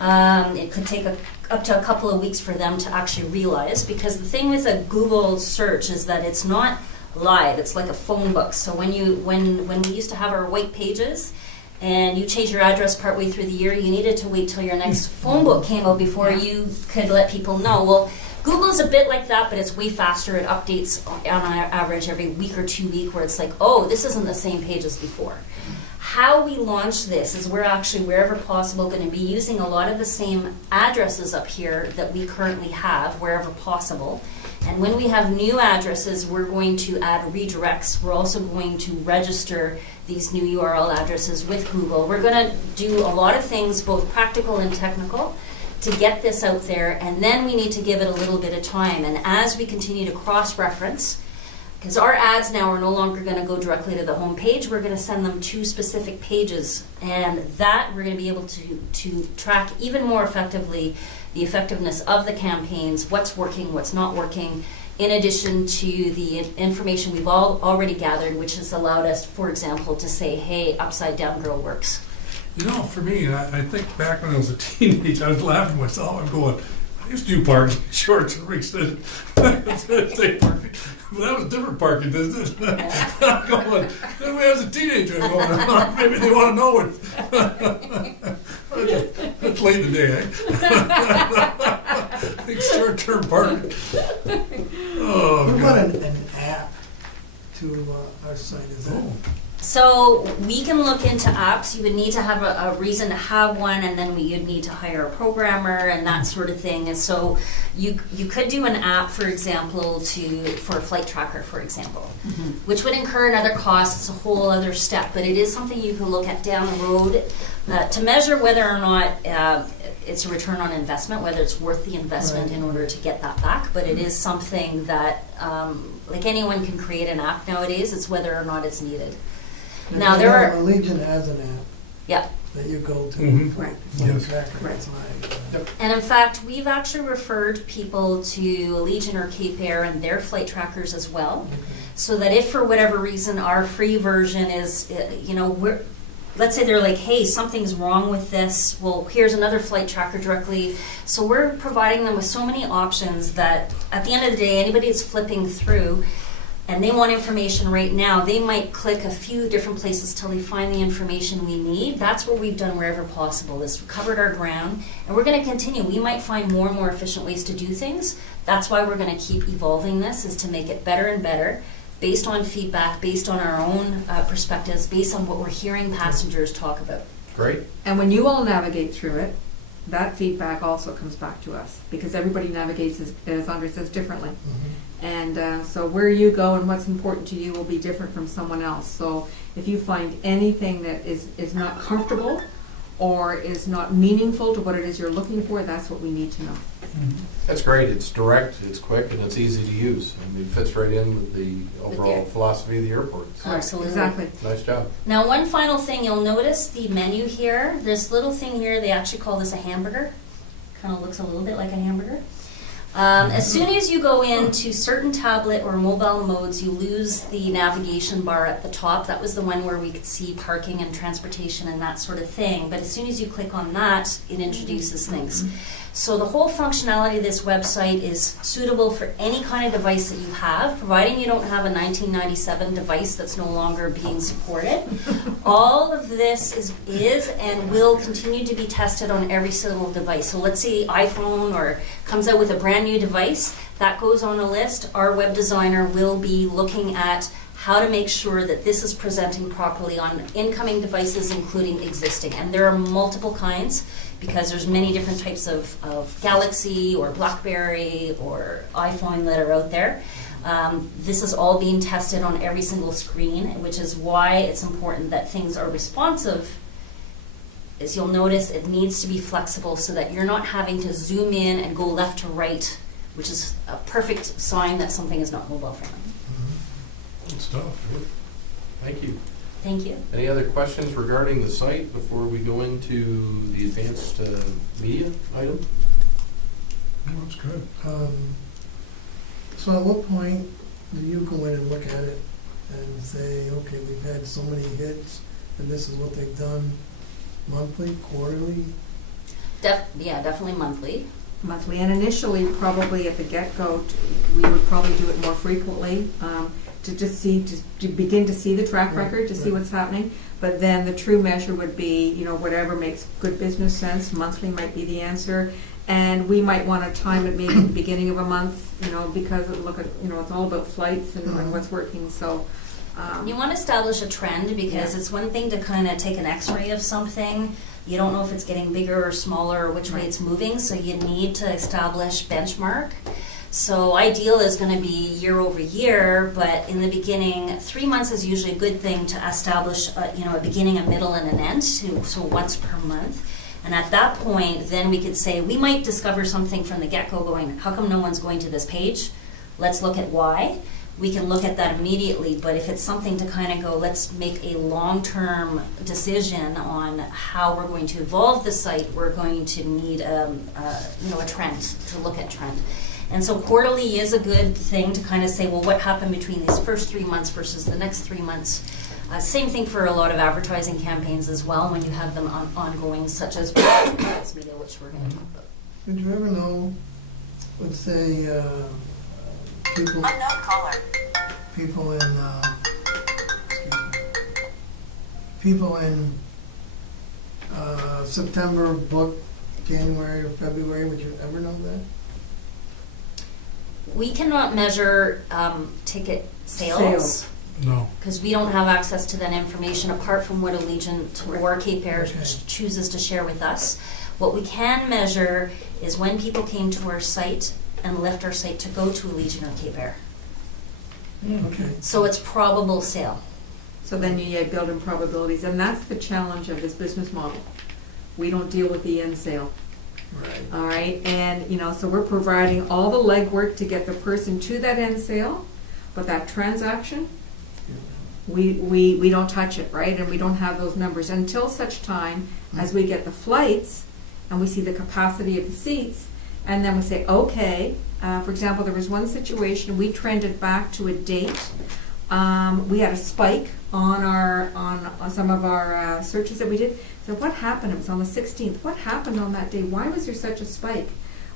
It could take up to a couple of weeks for them to actually realize, because the thing with a Google search is that it's not live. It's like a phone book. So when we used to have our white pages, and you change your address partway through the year, you needed to wait till your next phone book came out before you could let people know. Well, Google's a bit like that, but it's way faster. It updates on average every week or 2 weeks, where it's like, oh, this isn't the same page as before. How we launch this is we're actually, wherever possible, going to be using a lot of the same addresses up here that we currently have, wherever possible. And when we have new addresses, we're going to add redirects. We're also going to register these new URL addresses with Google. We're going to do a lot of things, both practical and technical, to get this out there, and then we need to give it a little bit of time. And as we continue to cross-reference, because our ads now are no longer going to go directly to the home page, we're going to send them to specific pages, and that we're going to be able to track even more effectively the effectiveness of the campaigns, what's working, what's not working, in addition to the information we've already gathered, which has allowed us, for example, to say, hey, Upside Down Girl works. You know, for me, I think back when I was a teenager, I was laughing to myself. I'm going, I used to do parking shorts and extended state parking. But that was different parking, isn't it? I'm going, then as a teenager, I'm going, maybe they want to know it. It's late in the day, eh? I think short-term parking. Oh, What God. about an app to our site? Is that? Oh. So we can look into apps. You would need to have a reason to have one, and then you'd need to hire a programmer and that sort of thing. And so you could do an app, for example, for a flight tracker, for example, which would incur another cost. It's a whole other step, but it is something you can look at down the road to measure whether or not it's a return on investment, whether it's worth the investment in order to get that back. But it is something that, like anyone can create an app nowadays. It's whether or not it's needed. Now there are Legion has an app. Yeah. That you go to. Right. Yes. That's And in fact, we've actually referred people to Legion or Cape Air and their flight trackers as well, so that if for whatever reason our free version is, let's say they're like, hey, something's wrong with this, well, here's another flight tracker directly. So we're providing them with so many options that at the end of the day, anybody that's flipping through and they want information right now, they might click a few different places till they find the information we need. That's what we've done wherever possible, is covered our ground, and we're going to continue. We might find more and more efficient ways to do things. That's why we're going to keep evolving this, is to make it better and better, based on feedback, based on our own perspectives, based on what we're hearing passengers talk about. Great. And when you all navigate through it, that feedback also comes back to us, because everybody navigates, as Andre says, differently. And so where you go and what's important to you will be different from someone else. So if you find anything that is not comfortable or is not meaningful to what it is you're looking for, that's what we need to know. That's great. It's direct, it's quick, and it's easy to use. And it fits right in with the overall philosophy of the airport. So Absolutely. Exactly. nice job. Now, one final thing, you'll notice the menu here. This little thing here, they actually call this a hamburger. Kind of looks a little bit like a hamburger. As soon as you go into certain tablet or mobile modes, you lose the navigation bar at the top. That was the one where we could see parking and transportation and that sort of thing. But as soon as you click on that, it introduces things. So the whole functionality of this website is suitable for any kind of device that you have, providing you don't have a 1997 device that's no longer being supported. All of this is and will continue to be tested on every single device. So let's say iPhone or comes out with a brand new device, that goes on a list. Our web designer will be looking at how to make sure that this is presenting properly on incoming devices, including existing. And there are multiple kinds, because there's many different types of Galaxy or BlackBerry or iPhone that are out there. This is all being tested on every single screen, which is why it's important that things are responsive. As you'll notice, it needs to be flexible so that you're not having to zoom in and go left to right, which is a perfect sign that something is not mobile friendly. Good stuff. Thank you. Thank you. Any other questions regarding the site before we go into the advanced media item? Oh, that's good. So at what point do you go in and look at it and say, okay, we've had so many hits and this is what they've done? Monthly, quarterly? Yeah, definitely monthly. Monthly, and initially, probably at the get-go, we would probably do it more frequently, to just see, to begin to see the track record, to see what's happening. But then the true measure would be, whatever makes good business sense. Monthly might be the answer, and we might want to time it maybe at the beginning of a month, because it's all about flights and what's working. So You want to establish a trend, because it's one thing to kind of take an x-ray of something. You don't know if it's getting bigger or smaller or which way it's moving, so you need to establish benchmark. So ideal is going to be year over year, but in the beginning, 3 months is usually a good thing to establish a beginning, a middle, and an end, so once per month. And at that point, then we could say, we might discover something from the get-go going, how come no one's going to this page? Let's look at why. We can look at that immediately, but if it's something to kind of go, let's make a long-term decision on how we're going to evolve the site, we're going to need a trend, to look at trend. And so quarterly is a good thing to kind of say, well, what happened between these first 3 months versus the next 3 months? Same thing for a lot of advertising campaigns as well, when you have them ongoing, such as media, which we're going to talk about. Did you ever know, let's say, people in September book January or February? Would you ever know that? We cannot measure ticket sales. No. Because we don't have access to that information apart from what Allegiant or Cape Air Okay. chooses to share with us. What we can measure is when people came to our site and left our site to go to Allegiant or Cape Air. Okay. So it's probable sale. So then you build in probabilities, and that's the challenge of this business model. We don't deal with the end sale, Right. all right? And, so we're providing all the legwork to get the person to that end sale, but that transaction, we don't touch it, right? And we don't have those numbers until such time as we get the flights and we see the capacity of the seats, and then we say, okay, for example, there was one situation, we trended back to a date. We had a spike on some of our searches that we did. So what happened? It was on the 16th. What happened on that day? Why was there such a spike?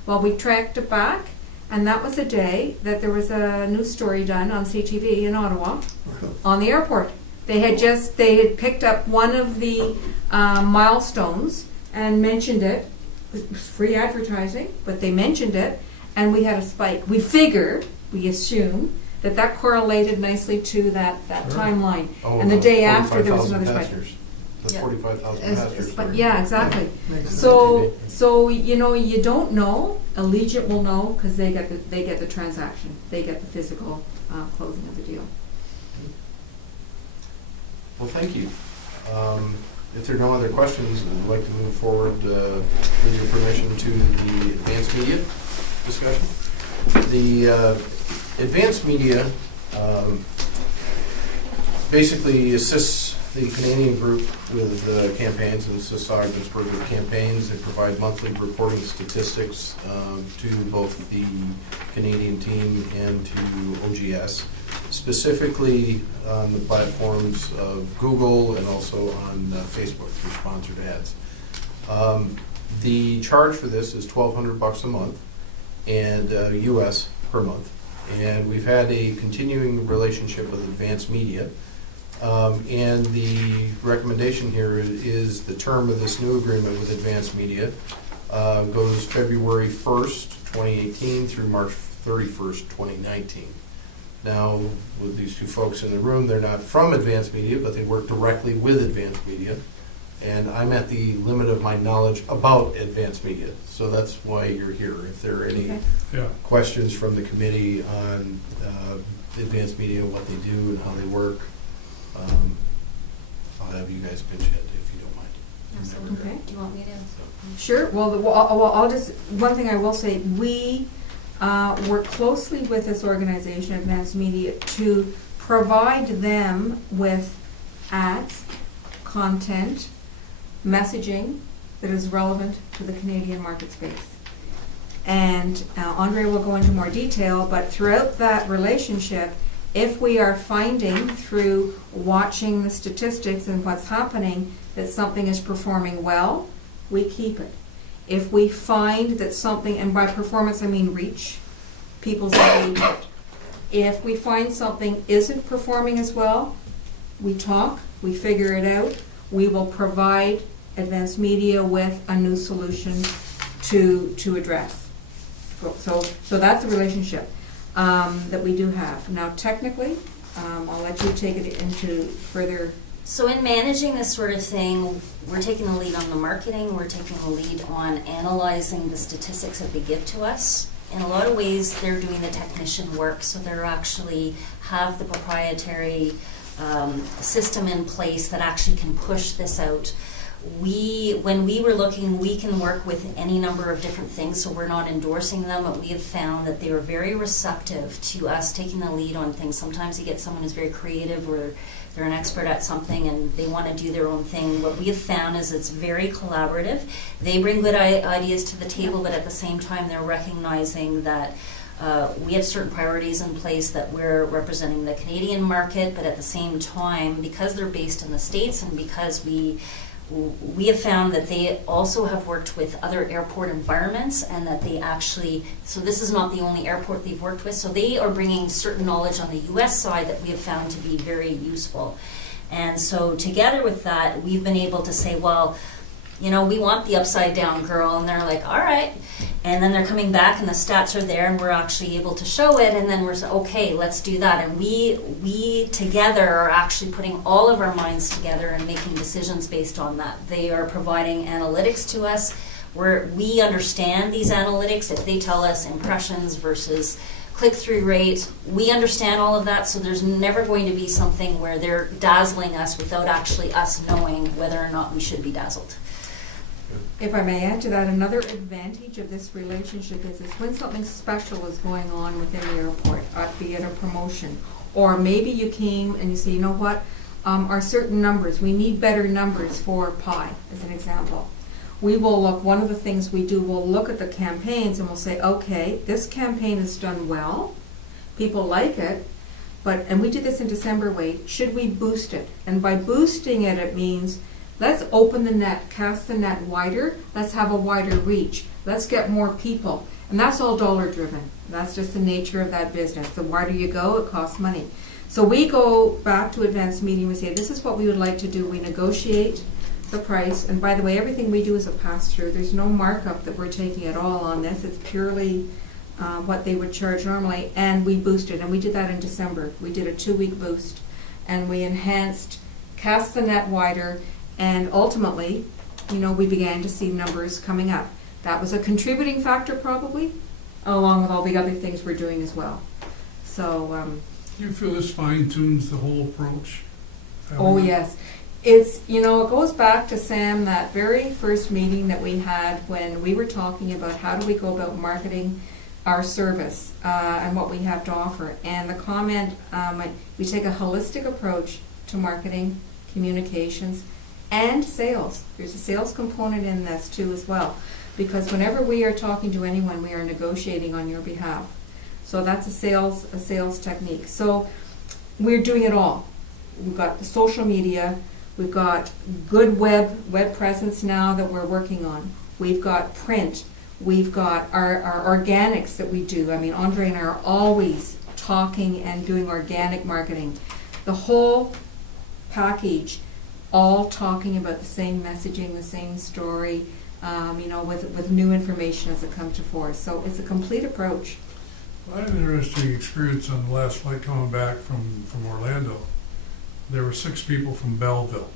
Well, we tracked it back, and that was a day that there was a news story done on CTV in Ottawa on the airport. They had picked up one of the milestones and mentioned it. It was free advertising, but they mentioned it, and we had a spike. We assume that correlated nicely to that timeline. Oh, And the day after, there was 45,000 another spike. passengers. That's Yeah. 45,000 passengers. But yeah, exactly. Makes sense. So you don't know. Allegiant will know because they get the transaction. They get the physical closing of the deal. Well, thank you. If there are no other questions, I'd like to move forward with your permission to the advanced media discussion. The advanced media basically assists the Canadian group with campaigns and assists Ogdensburg with campaigns. They provide monthly reporting statistics to both the Canadian team and to OGS, specifically on the platforms of Google and also on Facebook through sponsored ads. The charge for this is $1,200 a month and US per month. And we've had a continuing relationship with Advanced Media. And the recommendation here is the term of this new agreement with Advanced Media goes February 1st, 2018 through March 31st, 2019. Now, with these two folks in the room, they're not from Advanced Media, but they work directly with Advanced Media. And I'm at the limit of my knowledge about Advanced Media, so that's why you're here. If there are any Yeah. questions from the committee on Advanced Media, what they do and how they work, I'll have you guys pinch hit if you don't mind. Okay. Do you want me to? Sure. Well, I'll just, one thing I will say, we work closely with this organization, Advanced Media, to provide them with ads, content, messaging that is relevant to the Canadian market space. And Andre will go into more detail, but throughout that relationship, if we are finding through watching the statistics and what's happening that something is performing well, we keep it. If we find that something, and by performance I mean reach, people's engagement. If we find something isn't performing as well, we talk, we figure it out, we will provide Advanced Media with a new solution to address. So that's the relationship that we do have. Now technically, I'll let you take it into further. So in managing this sort of thing, we're taking the lead on the marketing, we're taking the lead on analyzing the statistics that they give to us. In a lot of ways, they're doing the technician work, so they're actually have the proprietary system in place that actually can push this out. When we were looking, we can work with any number of different things, so we're not endorsing them, but we have found that they were very receptive to us taking the lead on things. Sometimes you get someone who's very creative or they're an expert at something and they want to do their own thing. What we have found is it's very collaborative. They bring good ideas to the table, but at the same time they're recognizing that we have certain priorities in place, that we're representing the Canadian market, but at the same time, because they're based in the States and because we have found that they also have worked with other airport environments, and that they actually, so this is not the only airport they've worked with, so they are bringing certain knowledge on the US side that we have found to be very useful. And so together with that, we've been able to say, well, you know, we want the upside down girl, and they're like, all right. And then they're coming back and the stats are there and we're actually able to show it, and then we're saying, okay, let's do that. And we together are actually putting all of our minds together and making decisions based on that. They are providing analytics to us where we understand these analytics. If they tell us impressions versus click-through rate, we understand all of that, so there's never going to be something where they're dazzling us without actually us knowing whether or not we should be dazzled. If I may add to that, another advantage of this relationship is when something special is going on within the airport, be it a promotion, or maybe you came and you say, you know what, our certain numbers, we need better numbers for pie, as an example. We will look, one of the things we do, we'll look at the campaigns and we'll say, okay, this campaign is done well, people like it, and we did this in December, should we boost it? And by boosting it, it means, let's open the net, cast the net wider, let's have a wider reach, let's get more people. And that's all dollar driven. That's just the nature of that business. The wider you go, it costs money. So we go back to advanced meeting, we say, this is what we would like to do. We negotiate the price, and by the way, everything we do is a pass-through. There's no markup that we're taking at all on this. It's purely what they would charge normally, and we boosted, and we did that in December. We did a 2-week boost, and we enhanced, cast the net wider, and ultimately, you know, we began to see numbers coming up. That was a contributing factor probably, along with all the other things we're doing as well. So, Do you feel this fine-tunes the whole approach? oh yes. It's, you know, it goes back to, Sam, that very first meeting that we had when we were talking about how do we go about marketing our service and what we have to offer. And the comment, we take a holistic approach to marketing, communications, and sales. There's a sales component in this too as well. Because whenever we are talking to anyone, we are negotiating on your behalf. So that's a sales technique. So we're doing it all. We've got the social media. We've got good web presence now that we're working on. We've got print. We've got our organics that we do. I mean, Andre and I are always talking and doing organic marketing. The whole package, all talking about the same messaging, the same story, you know, with new information as it comes to force. So it's a complete approach. I had an interesting experience on the last flight coming back from Orlando. There were 6 people from Belleville.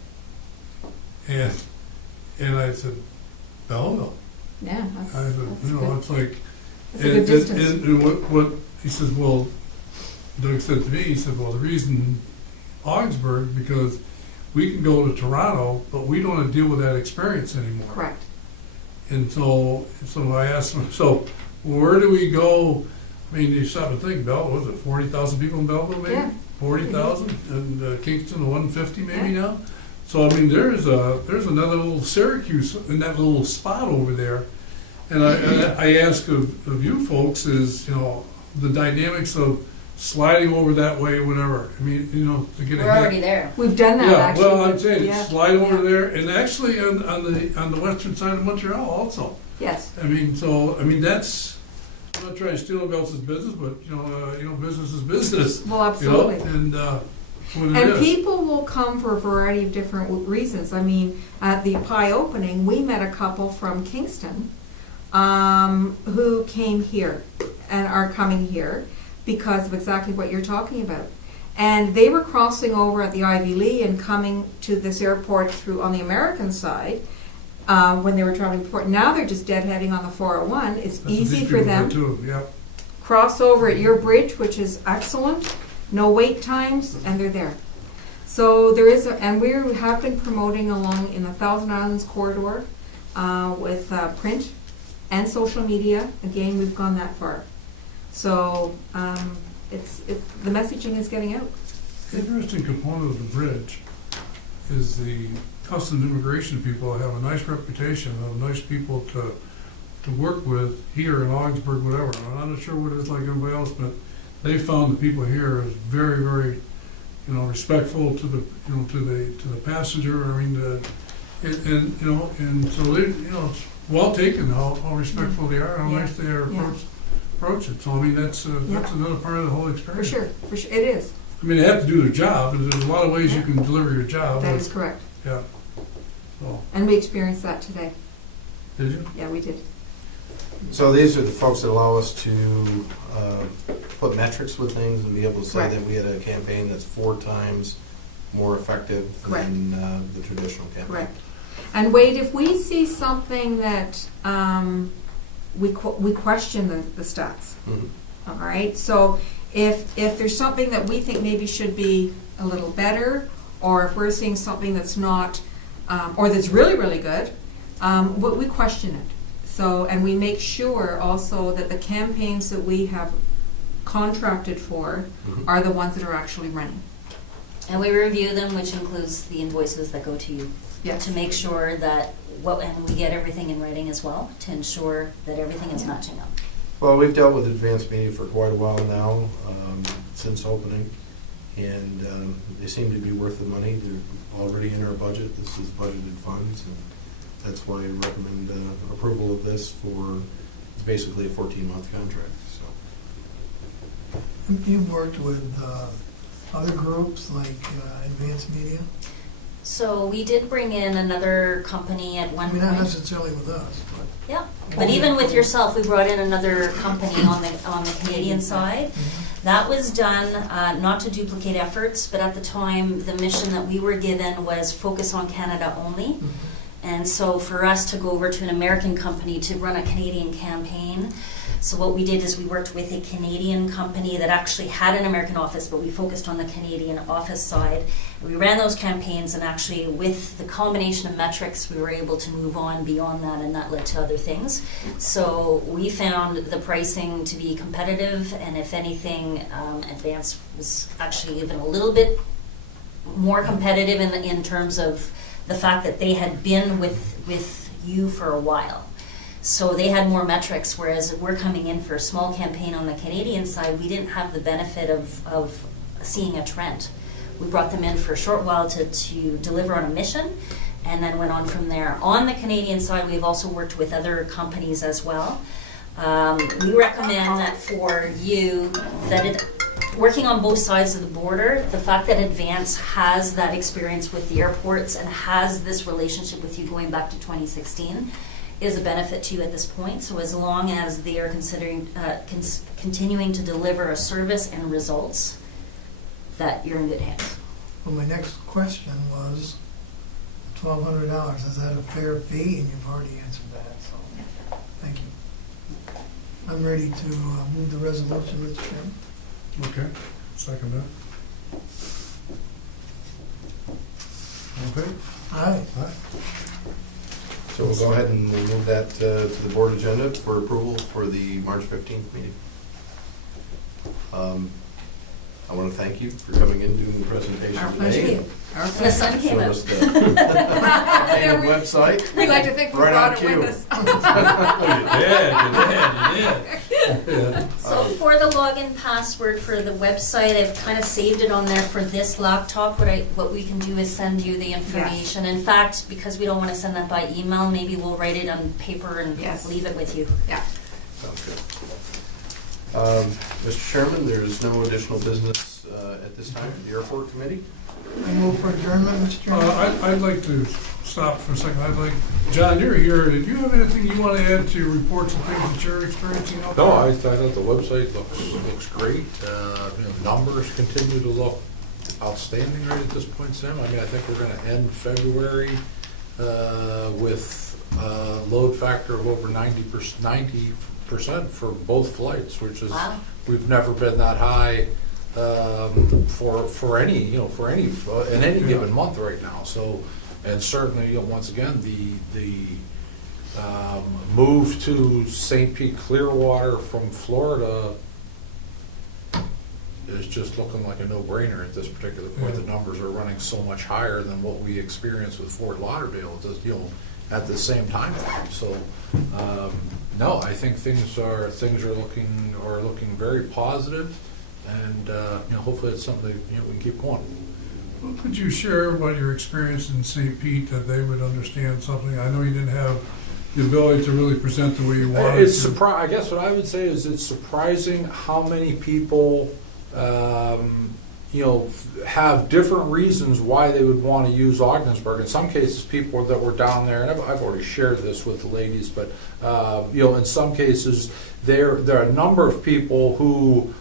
And I said, Belleville? Yeah, I said, you know, good. it's like, It's a good distance. and what he said, well, Doug said to me, he said, well, the reason Ogdensburg, because we can go to Toronto, but we don't have to deal with that experience anymore. Correct. And so I asked him, so where do we go? I mean, you stop and think, Belleville, was it 40,000 people in Belleville maybe? Yeah. 40,000, and Kingston 150 maybe now. So I mean, there's another little Syracuse in that little spot over there, and I ask of you folks is, you know, the dynamics of sliding over that way, whatever. I mean, you know, to get We're already there. We've done that Yeah, actually. well, I'm saying Yeah. slide over Yeah. there, and actually on the western side of Montreal also. Yes. I mean that's. I'm not trying to steal anybody else's business, but you know, business is business. Well, absolutely. You know, and that's what it And is. people will come for a variety of different reasons. I mean, at the pie opening, we met a couple from Kingston who came here and are coming here because of exactly what you're talking about. And they were crossing over at the Ivy Lee and coming to this airport through on the American side when they were traveling before. Now they're just deadheading on the 401. It's That's what easy these for people them. do too. Yeah. Cross over at your bridge, which is excellent, no wait times, and they're there. So there is, and we have been promoting along in the Thousand Islands corridor with print and social media. Again, we've gone that far. So the messaging is getting out. The interesting component of the bridge is the customs immigration people have a nice reputation, of nice people to work with here in Ogdensburg, whatever. I'm not sure what it's like everybody else, but they found the people here is very, very, you know, respectful to the, you know, to the passenger. I mean, and you know, and so they, you know, it's well taken how respectful they are, how Yeah. nice they are approach it. So I mean, that's another part of the whole experience. For sure, it is. I mean, they have to do their job, and there's a lot of ways you can deliver your job. That but- is correct. Yeah. So, And we experienced that today. did you? Yeah, we did. So these are the folks that allow us to put metrics with things and be able to say Correct. that we had a campaign that's 4 times more effective Correct. than the traditional campaign. Correct. And Wade, if we see something that we question the stats, Mhm. all right? So if there's something that we think maybe should be a little better, or if we're seeing something that's not, or that's really, really good, we question it. So, and we make sure also that the campaigns that we have contracted for Mhm. are the ones that are actually running. And we review them, which includes the invoices that go to you, Yes. to make sure that, and we get everything in writing as well, to ensure that everything is matching up. Well, we've dealt with advanced media for quite a while now, since opening, and they seem to be worth the money. They're already in our budget. This is budgeted funds, and that's why I recommend approval of this for, it's basically a 14-month contract, so. You've worked with other groups like Advanced Media? So we did bring in another company at I one mean, not point. necessarily with us, but. Yeah, but even with yourself, we brought in another company on the Canadian side. That was done not to duplicate efforts, but at the time, the mission that we were given was focus on Canada only. And so for us to go over to an American company to run a Canadian campaign, so what we did is we worked with a Canadian company that actually had an American office, but we focused on the Canadian office side. And we ran those campaigns, and actually with the combination of metrics, we were able to move on beyond that, and that led to other things. So we found the pricing to be competitive, and if anything, Advance was actually even a little bit more competitive in terms of the fact that they had been with you for a while. So they had more metrics, whereas we're coming in for a small campaign on the Canadian side, we didn't have the benefit of seeing a trend. We brought them in for a short while to deliver on a mission, and then went on from there. On the Canadian side, we've also worked with other companies as well. We recommend that for you, working on both sides of the border, the fact that Advance has that experience with the airports and has this relationship with you going back to 2016 is a benefit to you at this point. So as long as they are considering continuing to deliver a service and results, that you're in good hands. Well, my next question was $1,200. Is that a fair fee? And you've already answered that, so thank you. I'm ready to move the resolution, Mr. Chairman. Okay, second that. Okay, Aye. aye. So we'll go ahead and we'll move that to the board agenda for approval for the March 15th meeting. I want to thank you for coming in, doing the presentation Our today. pleasure. Our And the pleasure. sun came Showed out. us the campaign website. We like to think we Right brought on it cue. with us. You did. So for the login password for the website, I've kind of saved it on there for this laptop. What we can do is send you the information. In fact, because we don't want to send that by email, maybe we'll write it on paper and Yes. leave it with you. Yeah. Sounds good. Mr. Chairman, there is no additional business at this time for the airport committee. I move for adjournment, Mr. Chairman. I'd like to stop for a second. John, you're here. Do you have anything you want to add to your reports and things that you're experiencing out there? No, I thought the website looks great. The numbers continue to look outstanding right at this point, Sam. I mean, I think we're going to end February with a load factor of over 90% for both flights, which is Wow. we've never been that high for any in any given month right now. So, and certainly once again the move to St. Pete Clearwater from Florida is just looking like a no-brainer at this particular point. Yeah. The numbers are running so much higher than what we experienced with Fort Lauderdale at the same time frame. So no, I think things are looking very positive, and hopefully it's something that we can keep going. Well, could you share about your experience in St. Pete, that they would understand something? I know you didn't have the ability to really present the way you wanted It's to. I guess what I would say is it's surprising how many people have different reasons why they would want to use Ogdensburg. In some cases, people that were down there, and I've already shared this with the ladies, but in some cases, there are a number of people who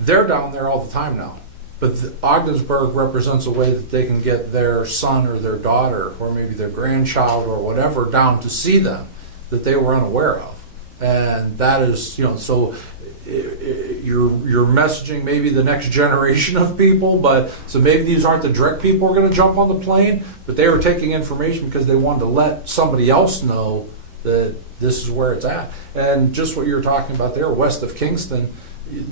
they're down there all the time now. But Ogdensburg represents a way that they can get their son or their daughter or maybe their grandchild or whatever down to see them that they were unaware of. And that is, so you're messaging maybe the next generation of people, but so maybe these aren't the direct people who are going to jump on the plane, but they were taking information because they wanted to let somebody else know that this is where it's at. And just what you were talking about there, west of Kingston,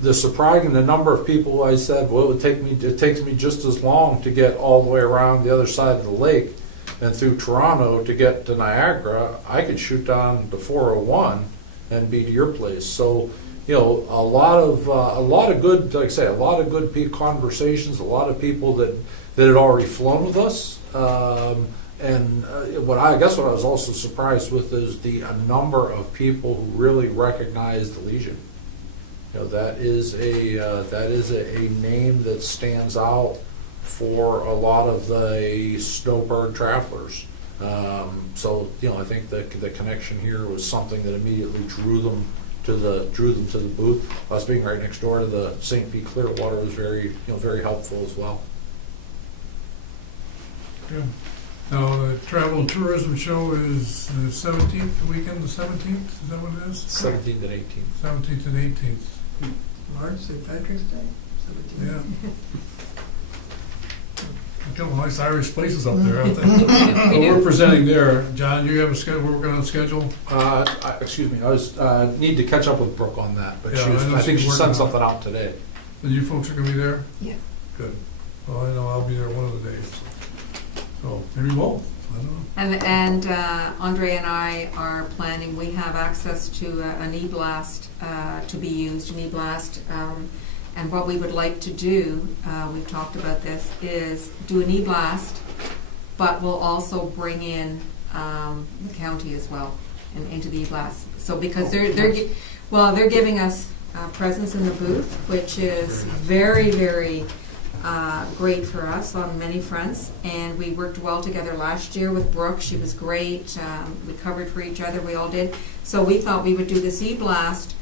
the surprising the number of people who I said, well, it takes me just as long to get all the way around the other side of the lake and through Toronto to get to Niagara. I could shoot down the 401 and be to your place. So, a lot of good, like I say, a lot of good conversations, a lot of people that had already flown with us. And what I was also surprised with is the number of people who really recognize the Legion. That is a name that stands out for a lot of the snowbird travelers. So I think the connection here was something that immediately drew them to the booth. Us being right next door to the St. Pete Clearwater was very helpful as well. Good. Now, the travel and tourism show is the 17th, the weekend, the 17th, is that what it is? 17th and 18th. 17th and 18th. March, St. Patrick's Day, 17th. Yeah. A couple of nice Irish places up there, aren't there? Well, we're presenting there. John, do you have a schedule, we're going to schedule? Excuse me, I was need to catch up with Brooke on that, but Yeah, I think she she's sent working something out today. And you folks are going to be there? Yeah. Good. Well, I know I'll be there one of the days. So, maybe both, I don't know. And Andre and I are planning, we have access to an e-blast to be used, an e-blast. And what we would like to do, we've talked about this, is do an e-blast, but we'll also bring in the county as well into the e-blast. So because they're giving us presence in the booth, which is very, very great for us on many fronts, and we worked well together last year with Brooke. She was great. We covered for each other. We all did. So we thought we would do this e-blast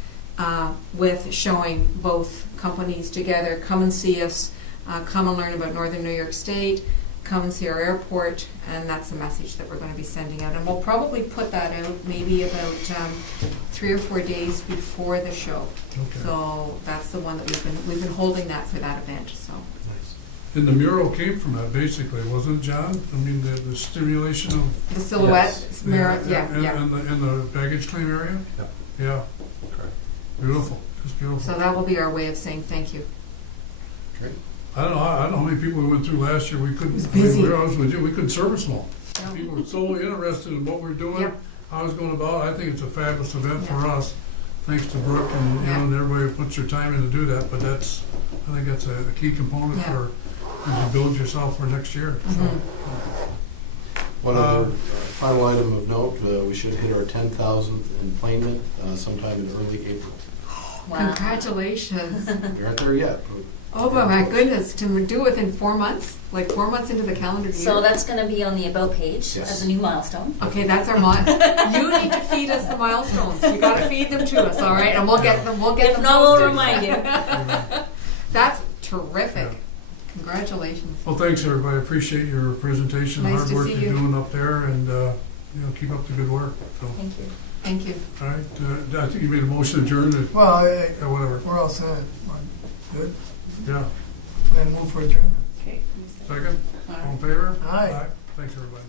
with showing both companies together. Come and see us. Come and learn about Northern New York State. Come and see our airport, and that's the message that we're going to be sending out. And we'll probably put that out maybe about 3 or 4 days before the show. Okay. So that's the one that we've been holding that for that event. So. And the mural came from that, basically, wasn't it, John? I mean, the stimulation of... The silhouette, Yes. mirror, And, yeah. and the baggage claim area? Yep. Yeah. Correct. Beautiful, just beautiful. So that will be our way of saying thank you. I don't know how many people we went through last year. We couldn't, It was busy. we were honest with you, we couldn't service them all. Yeah. People were so interested in what we're doing, Yep. how it's going about. I think it's a fabulous event for Yeah. us. Thanks to Brooke and, Yeah. and everybody who puts their time in to do that, but I think that's a key component Yeah. for, as you build yourself for next year. So, Mhm. One other final item of note, we should hit our 10,000th enplanement sometime in early April. Wow. Congratulations. We aren't there yet, but Oh, but my goodness, to do it within 4 months, like 4 months into the calendar year. So that's going to be on the About page Yes. as a new milestone. Okay, that's our You need to feed us the milestones. You got to feed them to us, all right? And we'll get them. We'll get If them. not, we'll posted. remind you. That's terrific. Yeah. Congratulations. Well, thanks, everybody. I appreciate your presentation, the Nice hard to work see you're you. doing up there, and keep up the good work. So, Thank you. Thank you. all right, I think you made a motion to adjourn. Well, Whatever. we're all set. Good. Yeah. And move for adjournment. Okay. Second. All in favor? Aye. Thanks, everybody.